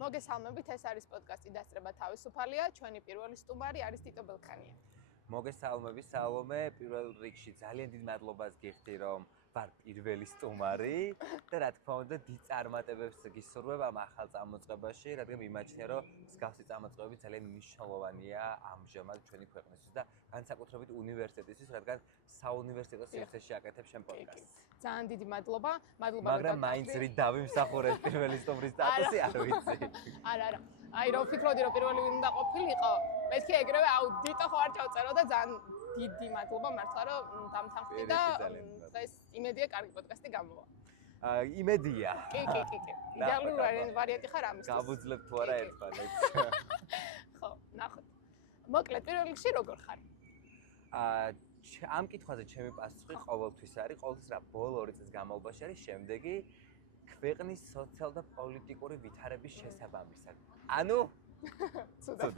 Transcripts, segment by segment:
მოგესალმებით, ეს არის პოდკასტი დასწრება თავისუფალია. ჩვენი პირველი სტუმარი არის ტიტო ბელქანია. მოგესალმები, სალომე. პირველ რიგში ძალიან დიდ მადლობას გიხდი, რომ ვარ პირველი სტუმარი და რა თქმა უნდა, დიდ წარმატებებს გისურვებ ამ ახალ წამოწყებაში, რადგან მიმაჩნია, რომ მსგავსი წამოწყებები ძალიან მნიშვნელოვანია ამჟამად ჩვენი ქვეყნისთვის და განსაკუთრებით უნივერსიტეტისთვის, რადგან საუნივერსიტეტო სივრცეში აკეთებ შენ პოდკასტს. ძალიან დიდი მადლობა. მაგრამ მაინც რით დავიმსახურებ პირველი სტუმრის სტატუსი, არ ვიცი. არა. აი რომ ფიქრობდი რომ პირველი უნდა ყოფილიყო, მეთქი ეგრევე აუდიტო ხო არ ჩავწერო და ძალიან დიდი მადლობა მართლა რომ დამთანხმდი და დღეს იმედია კარგი პოდკასტი გამოვა. იმედია. კი. იდეალური ვარიანტი ხარ ამისთვის. გავუძლებ თუ არა ერთმანეთს. ხო, ნახოთ. მოკლედ პირველ რიგში როგორ ხარ? ამ კითხვაზე ჩემი პასუხი ყოველთვის არის, ყოველთვის რა ბოლო 2 წლის განმავლობაში არის შემდეგი ქვეყნის სოციალ და პოლიტიკური ვითარების შესაბამისად. ანუ ცუდად.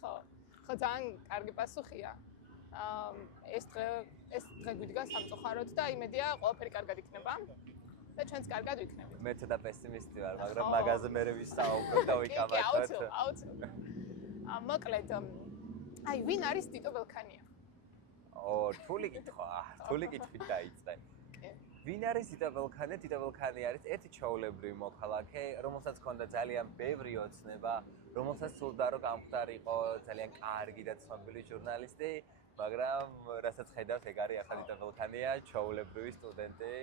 ხო, ძალიან კარგი პასუხია. ეს დღე გვიდგა სამწუხაროდ და იმედია ყველაფერი კარგად იქნება და ჩვენც კარგად ვიქნებით. მე ცოტა პესიმისტი ვარ, მაგრამ მაგაზე მე ვისაუბრებ და ვიკავათოთ. აუცილებლად. მოკლედ, აი ვინ არის ტიტო ბელქანია? რთული კითხვით დაიწყე. ვინ არის ტიტო ბელქანია? ტიტო ბელქანია არის ერთი ჩვეულებრივი მოქალაქე, რომელსაც ჰქონდა ძალიან ბევრი ოცნება, რომელსაც სურდა რომ გამختارიყო ძალიან კარგი და ცნობილი ჟურნალისტი, მაგრამ რასაც ხედავთ, ეგ არის ახალი ტიტო ბელქანია, ჩვეულებრივი სტუდენტი,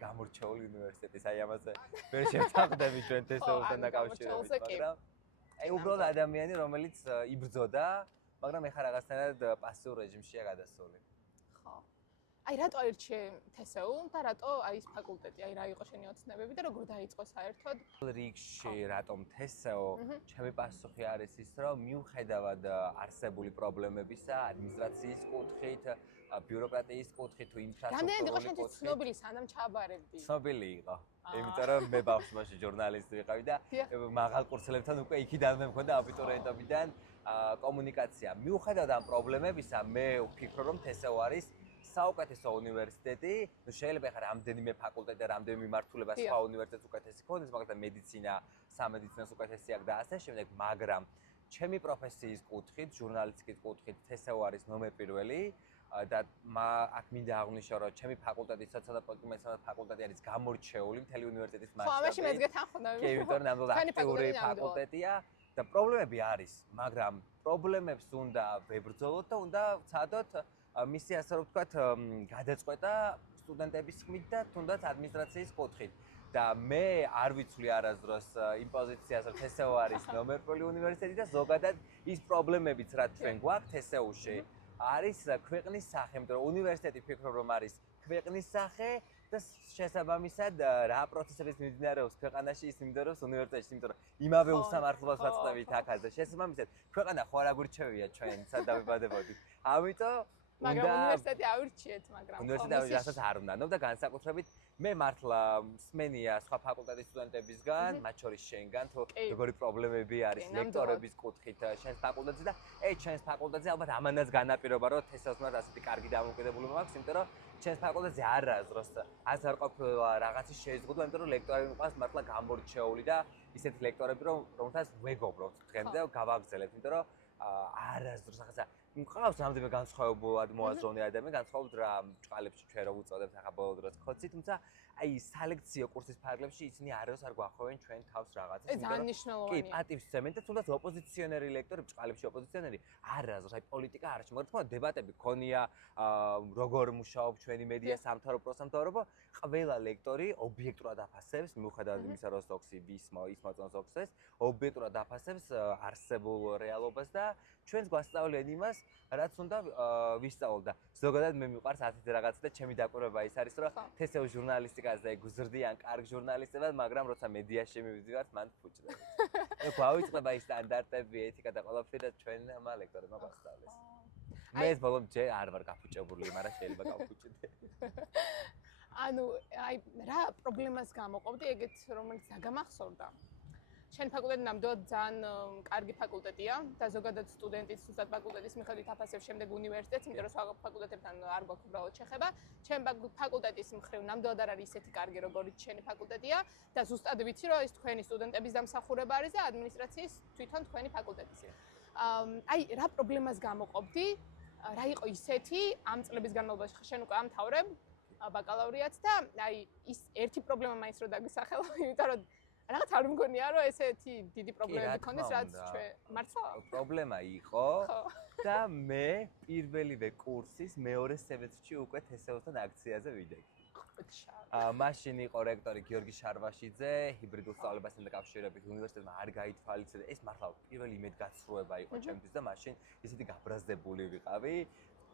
გამორჩეული უნივერსიტეტის. აი ამაზე ვერ შევთანხმდები ჩვენ თესეულთან დაკავშირებით, მაგრამ აი უბრალოდ ადამიანი, რომელიც იბრძოდა, მაგრამ ეხლა რაღაცნაირად პასიურ რეჟიმშია გადასული. ხო. აი რატო აირჩიე თესეუ და რატო აი ეს ფაკულტეტი, აი რა იყო შენი ოცნებები და როგორ დაიწყო საერთოდ? რიგში რატომ თესეუ? ჩემი პასუხი არის ის, რომ მიუხედავად არსებული პრობლემებისა, ადმინისტრაციის კუთხით, ბიუროკრატიის კუთხით თუ ინფრასტრუქტურის კუთხით. რამდენად იყო შენთვის ცნობილი სანამ ჩაბარებდი? ცნობილი იყო. იმიტომ რომ მე ბავშვობაში ჟურნალისტი ვიყავი და მაღალ კურსელებთან უკვე იქიდან მე მქონდა აბიტურიენტობიდან კომუნიკაცია. მიუხედავად ამ პრობლემებისა, მე ვფიქრობ, რომ თესეუ არის საუკეთესო უნივერსიტეტი. ნუ შეიძლება ხარ რამდენიმე ფაკულტეტი და რამდენიმე მიმართულება სხვა უნივერსიტეტს უკეთესი ქონდეს, მაგალითად მედიცინა, სამედიცინოს უკეთესი აქვს და ასე შემდეგ, მაგრამ ჩემი პროფესიის კუთხით, ჟურნალისტიკის კუთხით თესეუ არის ნომერ პირველი და აქ მინდა აღვნიშნო, რომ ჩემი ფაკულტეტი, სოციალ და პოლიტიკური მეცნიერებათა ფაკულტეტი არის გამორჩეული მთელი უნივერსიტეტის მასშტაბით. ხო, ამაში მეც გეთანხმდები. კი, იმიტომ რომ ნამდვილად აქტიური ფაკულტეტია და პრობლემები არის, მაგრამ პრობლემებს უნდა ვებრძოლოთ და უნდა ვცადოთ მისი ასე რომ ვთქვათ გადაწყვეტა სტუდენტების ხმით და თუნდაც ადმინისტრაციის კუთხით. და მე არ ვიცვლი არასდროს იმ პოზიციას, რომ თესეუ არის ნომერ პირველი უნივერსიტეტი და ზოგადად ის პრობლემებიც რაც ჩვენ გვაქვს თესეუში არის ქვეყნის სახე, იმიტომ რომ უნივერსიტეტი ფიქრობ რომ არის ქვეყნის სახე და შესაბამისად რა პროცესების მიმდინარეობს ქვეყანაში ის მიმდინარეობს უნივერსიტეტში, იმიტომ რომ იმავე უსამართლობას ვაწყდებით აქაც და შესაბამისად ქვეყანა ხო არ აგვირჩევია ჩვენ სად დავებადებოდით. ამიტომ მაგრამ უნივერსიტეტი ავირჩიეთ, მაგრამ უნივერსიტეტი რასაც არ უნდა და განსაკუთრებით მე მართლა მსმენია სხვა ფაკულტეტის სტუდენტებისგან, მათ შორის შენგან, თუ როგორი პრობლემები არის ლექტორების კუთხით შენს ფაკულტეტზე და ჩვენს ფაკულტეტზე ალბათ ამანაც განაპირობა, რომ თესეუს მას ასეთი კარგი დამოუკიდებლობა მაქვს, იმიტომ რომ ჩვენს ფაკულტეტზე არასდროს არც არ ყოფილა რაღაცის შეზღუდვა, იმიტომ რომ ლექტორები მყავს მართლა გამორჩეული და ისეთი ლექტორები, რომელთაც ვეგობრობთ დღემდე გავაგრძელებთ, იმიტომ რომ არასდროს ახლა მყავს რამდენიმე განსხვავებულად მოაზროვნე ადამიანი, განსხვავებულ რა ჭყალებში ჩვენ რო უწოდებთ ახლა ბოლო დროს ხოცი, თუმცა აი სალექციო კურსის ფარგლებში ისინი არასდროს არ გვახვევენ ჩვენ თავს რაღაცას. ეს ძალიან მნიშვნელოვანია. კი, პატივს სცემენ და თუნდაც ოპოზიციონერი ლექტორი ჭყალებში ოპოზიციონერი არასდროს აი პოლიტიკა არ შემოგვიყვება, თქო დებატები ქონია, როგორ მუშაობს ჩვენი მედია სამთავრობო პროსამთავრობო, ყველა ლექტორი ობიექტურად აფასებს, მიუხედავად იმისა, რომ სოქსი ის მოწონს სოქსეს, ობიექტურად აფასებს არსებულ რეალობას და ჩვენს გვასწავლიან იმას, რაც უნდა ვისწავლოთ და ზოგადად მე მიყვარს ასეთი რაღაცა და ჩემი დაკვირვება ის არის, რომ თესეუ ჟურნალისტიკაზე გზრდიან კარგ ჟურნალისტებად, მაგრამ როცა მედიაში მივიდივართ, მან ფუჭდება. ნუ გვავიწყდება ის სტანდარტები, ეთიკა და ყველაფერი და ჩვენმა ლექტორებმა გვასწავლეს. მე ეს ბოლომდე ჯერ არ ვარ გაფუჭებული, მაგრამ შეიძლება გავფუჭდე. ანუ აი რა პრობლემას გამოყოფდი ეგეთ რომელიც დაგამახსოვრდა? შენ ფაკულტეტი ნამდვილად ძალიან კარგი ფაკულტეტია და ზოგადად სტუდენტის ზუსტად ფაკულტეტის მიხედვით აფასებს შემდეგ უნივერსიტეტს, იმიტომ რომ სხვა ფაკულტეტებთან არ გვაქვს უბრალოდ შეხება. ჩემ ფაკულტეტის მხრივ ნამდვილად არ არის ისეთი კარგი, როგორიც შენი ფაკულტეტია და ზუსტად ვიცი, რომ ეს თქვენი სტუდენტების დამსახურება არის და ადმინისტრაციის თვითონ თქვენი ფაკულტეტია. აი, რა პრობლემას გამოყოფდი? რა იყო ისეთი ამ წლების განმავლობაში შენ უკვე ამთავრებ ბაკალავრიატს და აი ის ერთი პრობლემა მაინც რო დაგისახელა, იმიტომ რომ რაღაც არ მგონია რომ ესეთი დიდი პრობლემები ქონდეს, რაც ჩვენ მართლა პრობლემა იყო და მე პირველივე კურსის მეორე სემესტრში უკვე თესეოსთან აქციაზე ვიდექი. მაშინ იყო რექტორი გიორგი შარვაშიძე, ჰიბრიდულ სწავლებასთან დაკავშირებით უნივერსიტეტმა არ გაითვალისწინე და ეს მართლა პირველი იმედგაცრუება იყო ჩემთვის და მაშინ ისეთი გაბრაზდებული ვიყავი.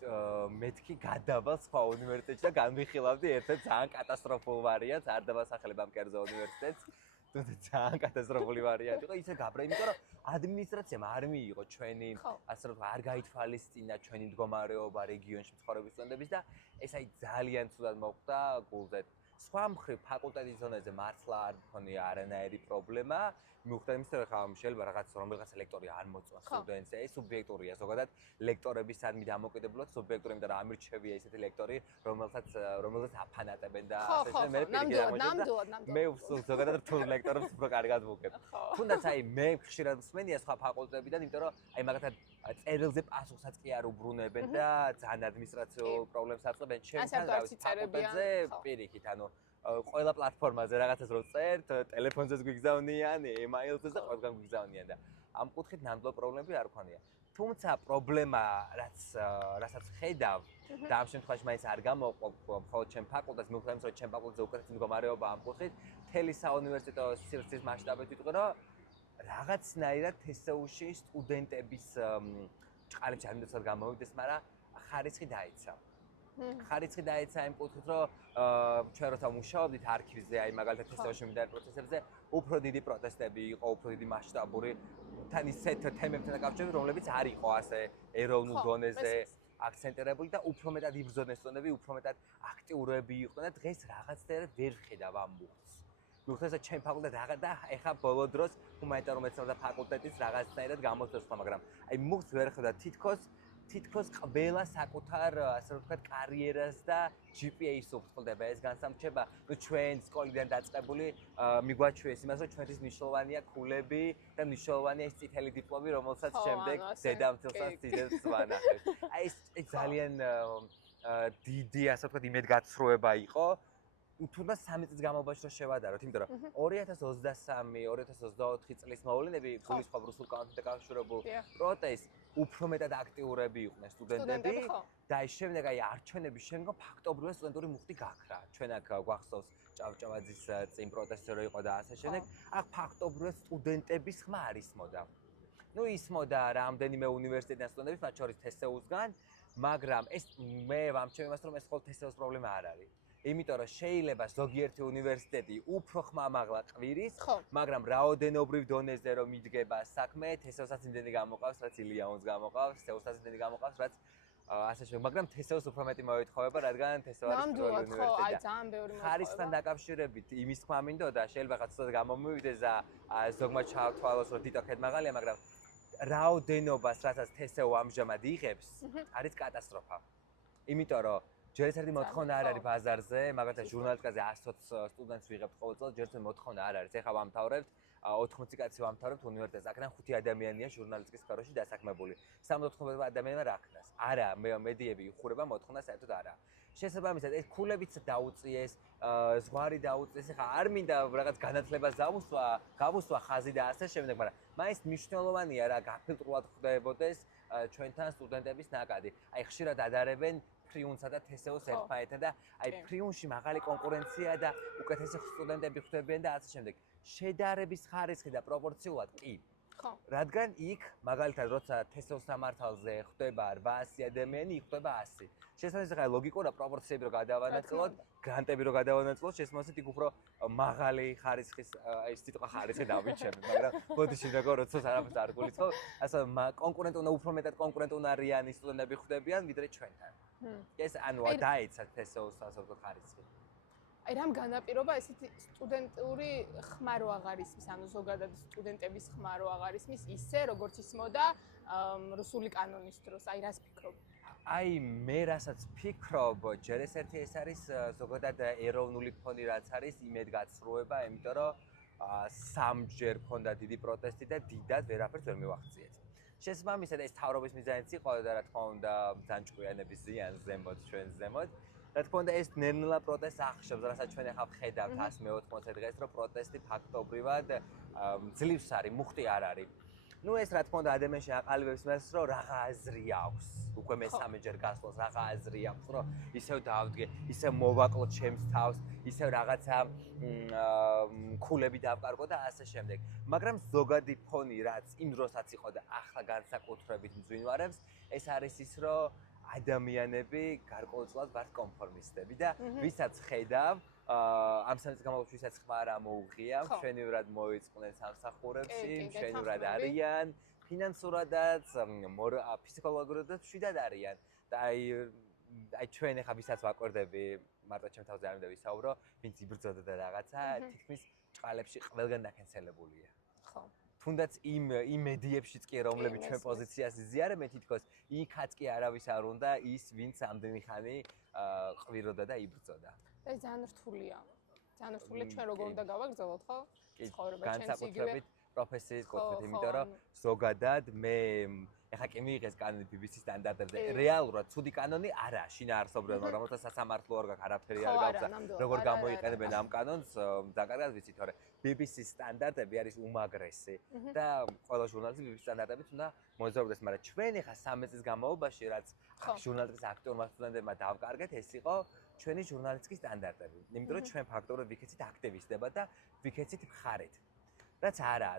მეთქი გადავალ სხვა უნივერსიტეტში და განვიხილავდი ერთ-ერთ ძალიან კატასტროფულ ვარიანტს, არ დავასახელებ ამ კერძო უნივერსიტეტს. თუმცა ძალიან კატასტროფული ვარიანტი იყო, ისე გაბრა, იმიტომ რომ ადმინისტრაციამ არ მიიღო ჩვენი, ასე რომ არ გაითვალისწინა ჩვენი მდგომარეობა რეგიონში მცხოვრები სტუდენტების და ეს აი ძალიან ცუდად მოხვდა გულზე. სხვა მხრივ ფაკულტეტის ზონაზე მართლა არ მქონია არანაირი პრობლემა. მიუხედავად იმისა, რომ ხა შეიძლება რომელიღაც ლექტორი არ მოწვა სტუდენტს, ეს სუბიექტურია ზოგადად ლექტორებისადმი დამოკიდებულად სუბიექტური, იმიტომ რომ ამირჩევია ისეთი ლექტორი, რომელსაც აფანატებენ და ასე შემდეგ. მე პირიქით მე ზოგადად რთულ ლექტორებს უფრო კარგად ვუგებ. თუნდაც აი მე ხშირად მსმენია სხვა ფაკულტეტებიდან, იმიტომ რომ აი მაგათად წერილზე პასუხსაც კი არ უბრუნებენ და ძალიან ადმინისტრაციულ პრობლემებს აწყობენ. ჩემთან რავი ფაკულტეტზე პირიქით, ანუ ყველა პლატფორმაზე რაღაცას რო წერთ, ტელეფონზეც გვიგზავნიან, email-ზე და ყველგან გვიგზავნიან და ამ კუთხით ნამდვილ პრობლემები არ ქონია. თუმცა პრობლემა, რასაც ხედავ და ამ შემთხვევაში მაინც არ გამოყოფ მხოლოდ ჩემ ფაკულტეტს, მიუხედავად იმისა, რომ ჩემ ფაკულტეტზე უკეთესი მდგომარეობა ამ კუთხით, მთელი საუნივერსიტეტო სივრცის მასშტაბით ვიტყვი, რომ რაღაცნაირად თესეუში სტუდენტების ჭყალებში ადმინისტრაციად გამოვიდეს, მაგრამ ხარისხი დაეცა. ხარისხი დაეცა იმ კუთხით, რომ ჩვენ როცა მუშაობდით არქივზე, აი მაგალითად თესეუში მიმდინარე პროცესებზე, უფრო დიდი პროტესტები იყო, უფრო დიდი მასშტაბური თან ისეთ თემებთან დაკავშირებით, რომლებიც არ იყო ასე ეროვნულ დონეზე აქცენტირებული და უფრო მეტად იბრძოდნენ სტუდენტები, უფრო მეტად აქტიურები იყვნენ და დღეს რაღაცნაირად ვერ ხედავ ამ მუხტს. მიუხედავად ჩემ ფაკულტეტს და ეხა ბოლო დროს ჰუმანიტარულ მეცნიერებათა ფაკულტეტის რაღაცნაირად გამოცდილება, მაგრამ აი მუხტს ვერ ხედავ თითქოს ყველა საკუთარ ასე ვთქვათ კარიერას და GPA-ს უბრალდება ეს განსამრჩება. ნუ ჩვენ სკოლიდან დაწყებული მიგვაჩვიეს იმას, რომ ჩვენთვის მნიშვნელოვანია ქულები და მნიშვნელოვანია ეს წითელი დიპლომი, რომელსაც შემდეგ დედამთილსაც დიდებს ვანახეთ. აი ეს ძალიან დიდი ასე ვთქვათ იმედგაცრუება იყო. თუნდაც 3 წლის განმავლობაში რო შევადაროთ, იმიტომ რომ 2023-2024 წლის მოვლენები გულისხმობ რუსულ კანონთან დაკავშირებულ პროტესტს უფრო მეტად აქტიურები იყვნენ სტუდენტები და ის შემდეგ აი არჩევნების შემდგომ ფაქტობრივად სტუდენტური მუხტი გაქრა. ჩვენ აქ გვახსოვს ჭავჭავაძის წინ პროტესტი რო იყო და ასე შემდეგ, აქ ფაქტობრივად სტუდენტების ხმა არ ისმოდა. ნუ ისმოდა რამდენიმე უნივერსიტეტიდან სტუდენტების, მათ შორის თესეუსგან, მაგრამ ეს მე ვამჩნევ იმას, რომ ეს მხოლოდ თესეუს პრობლემა არ არის. იმიტომ რომ შეიძლება ზოგიერთი უნივერსიტეტი უფრო ხმამაღლა ყვირის, მაგრამ რაოდენობრივ დონეზე რომ მიდგება საქმე, თესეუსაც იმდენი გამოყავს, რაც ილიაონს გამოყავს, თესეუსაც იმდენი გამოყავს, რაც ასე შემდეგ, მაგრამ თესეუს უფრო მეტი მოეთხოვება, რადგან თესეუ არის პირველი უნივერსიტეტი. ხარისხთან დაკავშირებით იმის თქმა მინდოდა, შეიძლება ხაც ცოტა გამომივიდეს და ზოგმა ჩავთვალოს, რომ თითო ქედმაღალია, მაგრამ რაოდენობას, რასაც თესეუ ამჟამად იღებს, არის კატასტროფა. იმიტომ რომ ჯერ ერთი მოთხოვნა არ არის ბაზარზე, მაგალითად ჟურნალისტიკაზე 120 სტუდენტს ვიღებთ ყოველ წელს, ჯერ ერთი მოთხოვნა არ არის. ეხლა ვამთავრებთ 80 კაცი ვამთავრებთ უნივერსიტეტს. აქედან 5 ადამიანია ჟურნალისტიკის სფეროში დასაქმებული. 70 ადამიანმა რა ქნას? არა, მედიები იხურება, მოთხოვნა საერთოდ არა. შესაბამისად, ეს ქულებიც დაუწიეს, ზღვარი დაუწიეს. ეხლა არ მინდა რაღაც განათლებას გავუსვა ხაზი და ასე შემდეგ, მაგრამ მაინც მნიშვნელოვანია რა გაფილტრულად ხდებოდეს ჩვენთან სტუდენტების ნაკადი. აი ხშირად ადარებენ ფრიუნსა და თესეუს ერთმანეთთან და აი ფრიუნში მაღალი კონკურენცია და უკეთესი სტუდენტები ხვდებიან და ასე შემდეგ. შედარების ხარისხი და პროპორციულად კი. რადგან იქ მაგალითად როცა თესეუს სამართალზე ხვდება 800 ადამიანი, იქ ხვდება 100. შესაბამისად ხა ლოგიკურია პროპორციები რო გადავანაწილოთ, გრანტები რო გადავანაწილოთ, შესაბამისად იქ უფრო მაღალი ხარისხის აი სიტყვა ხარისხი დავიჩემ, მაგრამ ბოდიში როგორც არაფერს არ გულისხმობ, ასე კონკურენტუნა უფრო მეტად კონკურენტუნარიანი სტუდენტები ხვდებიან ვიდრე ჩვენთან. ეს ანუ დაეცა თესეუს ასე ვთქვათ ხარისხი. აი რამ განაპირობა ესეთი სტუდენტური ხმა რო აღარ ისმის, ანუ ზოგადად სტუდენტების ხმა რო აღარ ისმის ისე, როგორც ისმოდა რუსული კანონის დროს, აი რას ფიქრობ? აი მე რასაც ფიქრობ, ჯერ ერთი ეს არის ზოგადად ეროვნული ფონი რაც არის, იმედგაცრუება, იმიტომ რომ სამჯერ ქონდა დიდი პროტესტი და დიდად ვერაფერს ვერ მივახციეთ. შესაბამისად ეს თავრობის მიზანიც იყო და რა თქმა უნდა ძანჭკვიანების ზიანს ზემოთ ჩვენ ზემოთ. რა თქმა უნდა ეს ნელ-ნელა პროტესტს ახშობს, რასაც ჩვენ ახლა ვხედავთ 180 დღეს, რომ პროტესტი ფაქტობრივად ძლივს არის, მუხტი არ არის. ნუ ეს რა თქმა უნდა ადამიანში აყალიბებს მას, რომ რაღა აზრი აქვს. უკვე მესამეჯერ გასვლას რაღა აზრი აქვს, რომ ისევ დავდგე, ისევ მოვაკლო ჩემს თავს, ისევ რაღაცა ქულები დავკარგო და ასე შემდეგ. მაგრამ ზოგადი ფონი რაც იმ დროსაც იყო და ახლა განსაკუთრებით მძვინვარებს, ეს არის ის, რომ ადამიანები გარკვეულწილად ვართ კონფორმისტები და ვისაც ხედავ ამ სამის გამოვში ვისაც ხმა არ ამოუღია, მშვენივრად მოიწყნენ სამსახურებში, მშვენივრად არიან, ფინანსურადაც, ფსიქოლოგიურადაც მშვიდად არიან. და აი ჩვენ ახლა ვისაც ვაკვირდები, მარტო ჩემ თავზე არ მინდა ვისაუბრო, ვინც იბრძოდა და რაღაცა, თითქმის ჭყალებში ყველგან დაკენსელებულია. ხო. თუნდაც იმ მედიებშიც კი რომლებიც ჩვენ პოზიციას იზიარებ, მე თითქოს იქაც კი არავის არ უნდა ის, ვინც ამდენი ხანი ყვიროდა და იბრძოდა. ეს ძალიან რთულია. ძალიან რთულია ჩვენ როგორ უნდა გავაგრძელოთ, ხო? ცხოვრება განსაკუთრებით პროფესიის კუთხით, იმიტომ რომ ზოგადად მე ეხლა კი მიიღეს კანონი BBC სტანდარტებზე. რეალურად ცუდი კანონი არაა, შინაარსობრივად, მაგრამ როცა სასამართლო არ გაქვს, არაფერი არ გაქვს. როგორ გამოიყენებენ ამ კანონს, დაკარგად ვიცი, თორე BBC სტანდარტები არის უმაგრესი და ყველა ჟურნალისტი BBC სტანდარტებით უნდა მოზრობდეს, მაგრამ ჩვენ ეხლა 13 წლის განმავლობაში, რაც ჟურნალისტის აქტიურმა სტუდენტებმა დავკარგეთ, ეს იყო ჩვენი ჟურნალისტიკის სტანდარტები. იმიტომ რომ ჩვენ ფაქტობრივად ვიქეცით აქტივისტება და ვიქეცით მხარეთ. რაც არაა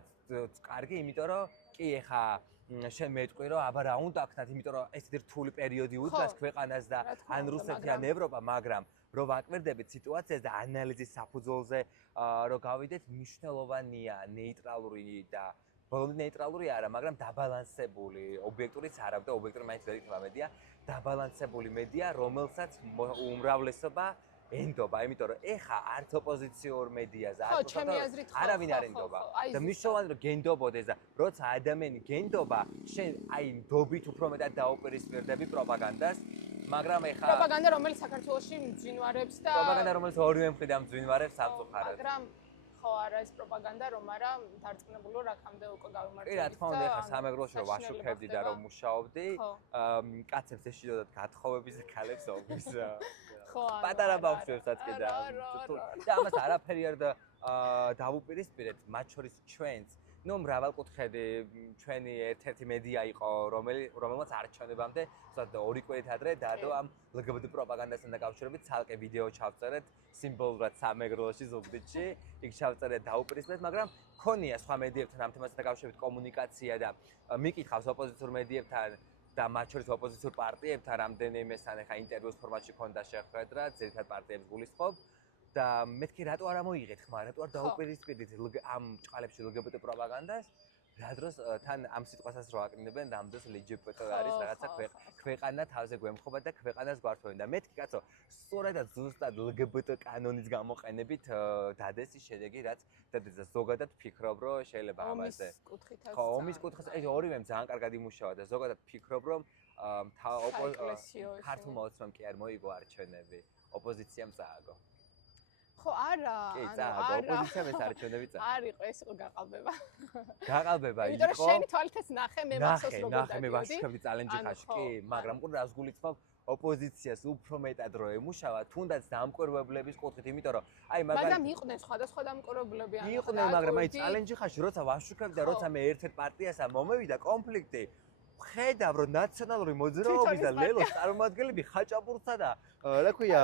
კარგი, იმიტომ რომ კი ეხა შენ მეტყვი რომ აბა რა უნდა აქნათ, იმიტომ რომ ეს რთული პერიოდი უდგას ქვეყანას და ან რუსეთი ან ევროპა, მაგრამ რომ ვაკვირდებით სიტუაციას და ანალიზის საფუძველზე რომ გავიდეთ, მნიშვნელოვანია ნეიტრალური და ბოლომდე ნეიტრალური არა, მაგრამ დაბალანსებული, ობიექტურიც არა და ობიექტური მაინც ვერ იქნება მედია, დაბალანსებული მედია, რომელსაც უმრავლესობა ენდობა, იმიტომ რომ ეხა არც ოპოზიციურ მედიაზე, არავინ არ ენდობა. და მნიშვნელოვანია რომ გენდობოდეს და როცა ადამიანი გენდობა, შენ აი ნდობით უფრო მეტად დაუპირისპირდები პროპაგანდას, მაგრამ ეხა პროპაგანდა რომელიც საქართველოში მძვინვარებს და პროპაგანდა რომელიც ორივე მხრიდან მძვინვარებს სამწუხაროდ. მაგრამ ხო არა ეს პროპაგანდა რომ არა დარწმუნებული ვარ აქამდე უკვე გავიმართებთ. კი რა თქმა უნდა ეხა სამეგრელოში რომ ვაშუქებდი და რომ მუშაობდი, კაცებს ეშინოდათ გათხოვების და ქალებს ომის. პატარა ბავშვებსაც კი და ამას არაფერი არ დავუპირისპირეთ, მათ შორის ჩვენც. ნუ მრავალკუთხედი ჩვენი ერთ-ერთი მედია იყო, რომელმაც არჩევნებამდე, ზუსტად 2 კვირით ადრე დადო ამ LGBT პროპაგანდასთან დაკავშირებით ცალკე ვიდეო ჩავწერეთ სიმბოლურად სამეგრელოში ზუგდიდში, იქ ჩავწერეთ დაუპირისპირეთ, მაგრამ ქონია სხვა მედიებთან ამ თემასთან დაკავშირებით კომუნიკაცია და მიკითხავს ოპოზიციურ მედიებთან და მათ შორის ოპოზიციურ პარტიებთან რამდენიმესთან ახლა ინტერვიუს ფორმატში ქონდა შეხვედრა, ძირითადად პარტიებს გულისხმობ და მეთქი რატო არ ამოიღეთ ხმა, რატო არ დაუპირისპირდით ამ ჭყალებში LGBT პროპაგანდას, რა დროს თან ამ სიტყვასაც რო აკრინებენ, რამდენს LGBT არის რაღაცა ქვეყანა თავზე გვემხრობა და ქვეყანას გვართმევენ და მეთქი კაცო, სწორედაც ზუსტად LGBT კანონის გამოყენებით დადეს ის შედეგი, რაც დადეს და ზოგადად ფიქრობ, რომ შეიძლება ამაზე ხო, ომის კუთხეს ეს ორივემ ძალიან კარგად იმუშავა და ზოგადად ფიქრობ, რომ ქართულმა ოცნებამ კი არ მოიგო არჩევნები, ოპოზიციამ წააგო. ხო არა, კი, წააგო, ოპოზიციამ ეს არჩევნები წააგო. არ იყო ეს იყო გაყალბება. გაყალბება იყო. იმიტომ რომ შენი თვალითაც ნახე მე მახსოვს როგორ ნახე მე ვაშუქებდი წალენჯი ხაში, კი, მაგრამ ყურე რას გულისხმობ ოპოზიციას უფრო მეტად რო ემუშავა, თუნდაც დამკვირვებლების კუთხით, იმიტომ რომ აი მაგრამ იყვნენ სხვადასხვა დამკვირვებლები ან იყვნენ, მაგრამ აი წალენჯი ხაში როცა ვაშუქებდი და როცა მე ერთ-ერთ პარტიასთან მომევიდა კონფლიქტი, ხედავ რომ ნაციონალური მოძრაობის და ლელოს წარმომადგენლები ხაჭაპურსა და რა ქვია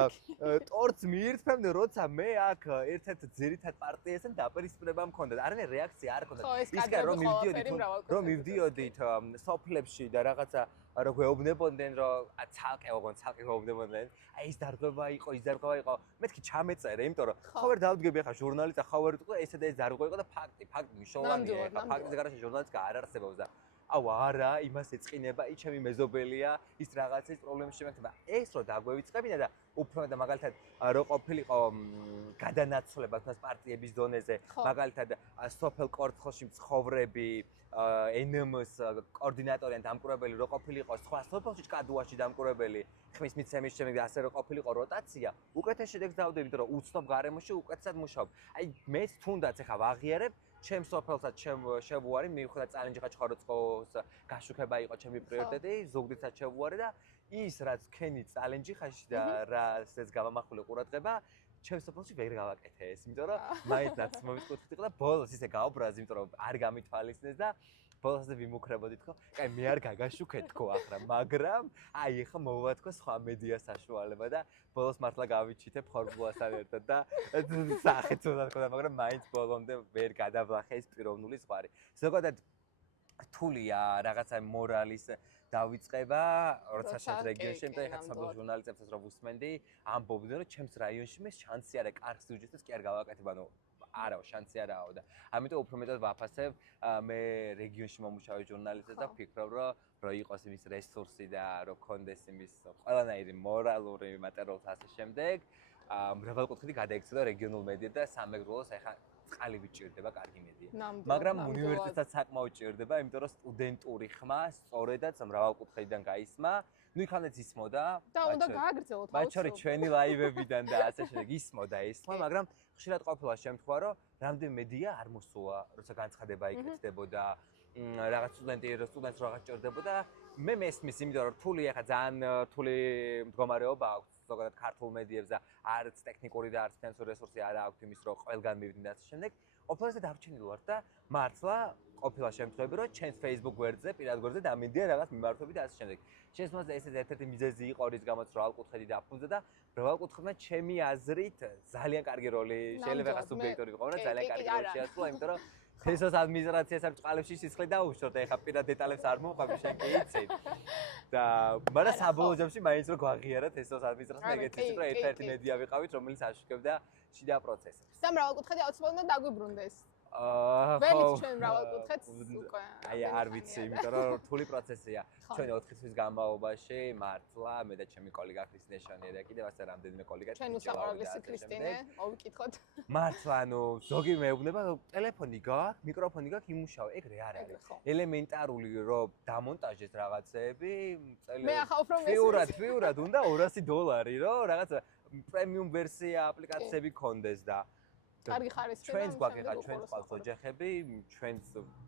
ტორტს მიირთმევდნენ, როცა მე აქ ერთ-ერთ ძირითად პარტიასთან დაპირისპირება მქონდა. არანაირი რეაქცია არ ჰქონდა. ისე რომ მივდიოდით სოფლებში და რაღაცა რო გვეუბნებოდნენ, რომ ცალკე გვეუბნებოდნენ, აი ის დარღვევა იყო, ის დარღვევა იყო. მეთქი ჩამეწერე, იმიტომ რომ ხო ვერ დავდგები ახლა ჟურნალისტა, ხო ვერ ვიტყვი ესა და ეს დარღვევა იყო და ფაქტი მნიშვნელოვანია. ფაქტის გარშე ჟურნალისტიკა არ არსებობს და აუ არა, იმას ეწყინება, ჩემი მეზობელია, ის რაღაცის პრობლემის შემექნება. ეს რო დაგვევიწყებინა და უფრო და მაგალითად რო ყოფილიყო გადანაცვლება თუნდაც პარტიების დონეზე, მაგალითად სოფელ კორცხელში მცხოვრები NMS კოორდინატორი ან დამკვირვებელი რო ყოფილიყო სხვა სოფელში კადუაში დამკვირვებელი, ხმის მიცემის შემდეგ ასე რო ყოფილიყო როტაცია, უკეთეს შედეგს დავდები, იმიტომ რომ უცნობ გარემოში უკეთესად მუშაობ. აი მეც თუნდაც ეხა ვაღიარებ ჩემ სოფელსაც შევუარი, მიუხედავად წალენჯიხა ჩხოროწყოს გაშუქება იყო ჩემი პრიორიტეტი, ზუგდიდსაც შევუარი და ის რაც ქენი წალენჯიხაში და რასაც გავამახვილე ყურადღება, ჩემ სოფელში ვერ გავაკეთეს, იმიტომ რომ მაინც ნაცნობი კუთხით იყო და ბოლოს ისე გავბრაზი, იმიტომ რომ არ გამithვალისწინეს და ბოლოს ასე ვიმუქრებოდი თქო, კაი მე არ გაგაშუქეთ თქო ახლა, მაგრამ აი ეხა მოვა თქო სხვა მედია საშუალება და ბოლოს მართლა გავიჩიტებ ფორმულასთან ერთად და სახეც უნდა თქო და მაგრამ მაინც ბოლომდე ვერ გადავლახე ეს პიროვნული ზღვარი. ზოგადად რთულია რაღაცა მორალის დავიწყება, როცა შენ რეგიონში, იმიტომ ეხლა ცნობილ ჟურნალისტებსაც რო ვუსმენდი, ამბობდნენ რომ ჩემს რაიონში მე შანსი არა კარგ სიუჟეტებს კი არ გავაკეთებ, ანუ არაო, შანსი არაო და ამიტომ უფრო მეტად ვაფასებ მე რეგიონში მომუშავე ჟურნალისტებს და ვფიქრობ რომ იყოს იმის რესურსი და რომ კონდეს იმის ყველანაირი მორალური მატერიალს ასე შემდეგ, მრავალკუთხედი გადაიქცევა რეგიონულ მედია და სამეგრელოს ეხლა წყალი ვიჭირდება კარგი მედია. მაგრამ უნივერსიტეტსაც საკმაოდ ჭირდება, იმიტომ რომ სტუდენტური ხმა სწორედაც მრავალკუთხედიდან გაისმა. ნუ იქამდეც ისმოდა და უნდა გააგრძელოთ მათ შორის ჩვენი ლაივებიდან და ასე შემდეგ ისმოდა ესმა, მაგრამ ხშირად ყოფილა შემთხვევა, რომ რამდენი მედია არ მოსულა, როცა განცხადება იკეთდებოდა, რაღაც სტუდენტს რაღაც ჭირდებოდა. მე მესმის, იმიტომ რომ რთული ახლა ძალიან რთული მდგომარეობა აქვს ზოგადად ქართულ მედიებს და არც ტექნიკური და არც ფინანსური რესურსი არ აქვს იმის, რომ ყველგან მივიდნენ და ასე შემდეგ. ოფლაინზე დარჩენილი ვარ და მართლა ყოფილა შემთხვევები, რომ ჩვენს Facebook გვერდზე, პირად გვერდზე დამინდია რაღაც მიმართვები და ასე შემდეგ. ჩემს მოსა ეს ერთ-ერთი მიზეზი იყო, რის გამოც მრავალკუთხედი დაფუძნდა და მრავალკუთხედმა ჩემი აზრით ძალიან კარგი როლი, შეიძლება ხა სუბიექტური ვიყო, მაგრამ ძალიან კარგი როლი შეასრულა, იმიტომ რომ თესოს ადმინისტრაციას არ წყალებში სისხლი დაუშვოთ, ეხა პირად დეტალებს არ მოყვები, შენ კი იცი. და მაგრამ საბოლოო ჯამში მაინც რო გვაღიარა თესოს ადმინისტრაციას, ეგეთი იყო, რომ ერთ-ერთი მედია ვიყავით, რომელიც აშუქებდა შიდა პროცესებს. და მრავალკუთხედი აუცილებლად დაგვიბრუნდეს. ველით ჩვენ მრავალკუთხედს უკვე. აი არ ვიცი, იმიტომ რომ რთული პროცესია. ჩვენ 4 თვის განმავლობაში მართლა მე და ჩემი კოლეგა ქრისტინე შანია და კიდევ ასე რამდენიმე კოლეგა ჩვენ უსაყვარლესი ქრისტინე, მოვიკითხოთ. მართლა ანუ ზოგი მეუბნება ტელეფონი გაქვს, მიკროფონი გაქვს, იმუშავე, ეგრე არ არის. ელემენტარული რომ დამონტაჟეს რაღაცეები, მე ახლა უფრო თვიურად უნდა $200 რომ რაღაც პრემიუმ ვერსია აპლიკაციები კონდეს და კარგი ხარისხი ჩვენს გვაქვს ახლა ჩვენს ყავს ოჯახები, ჩვენს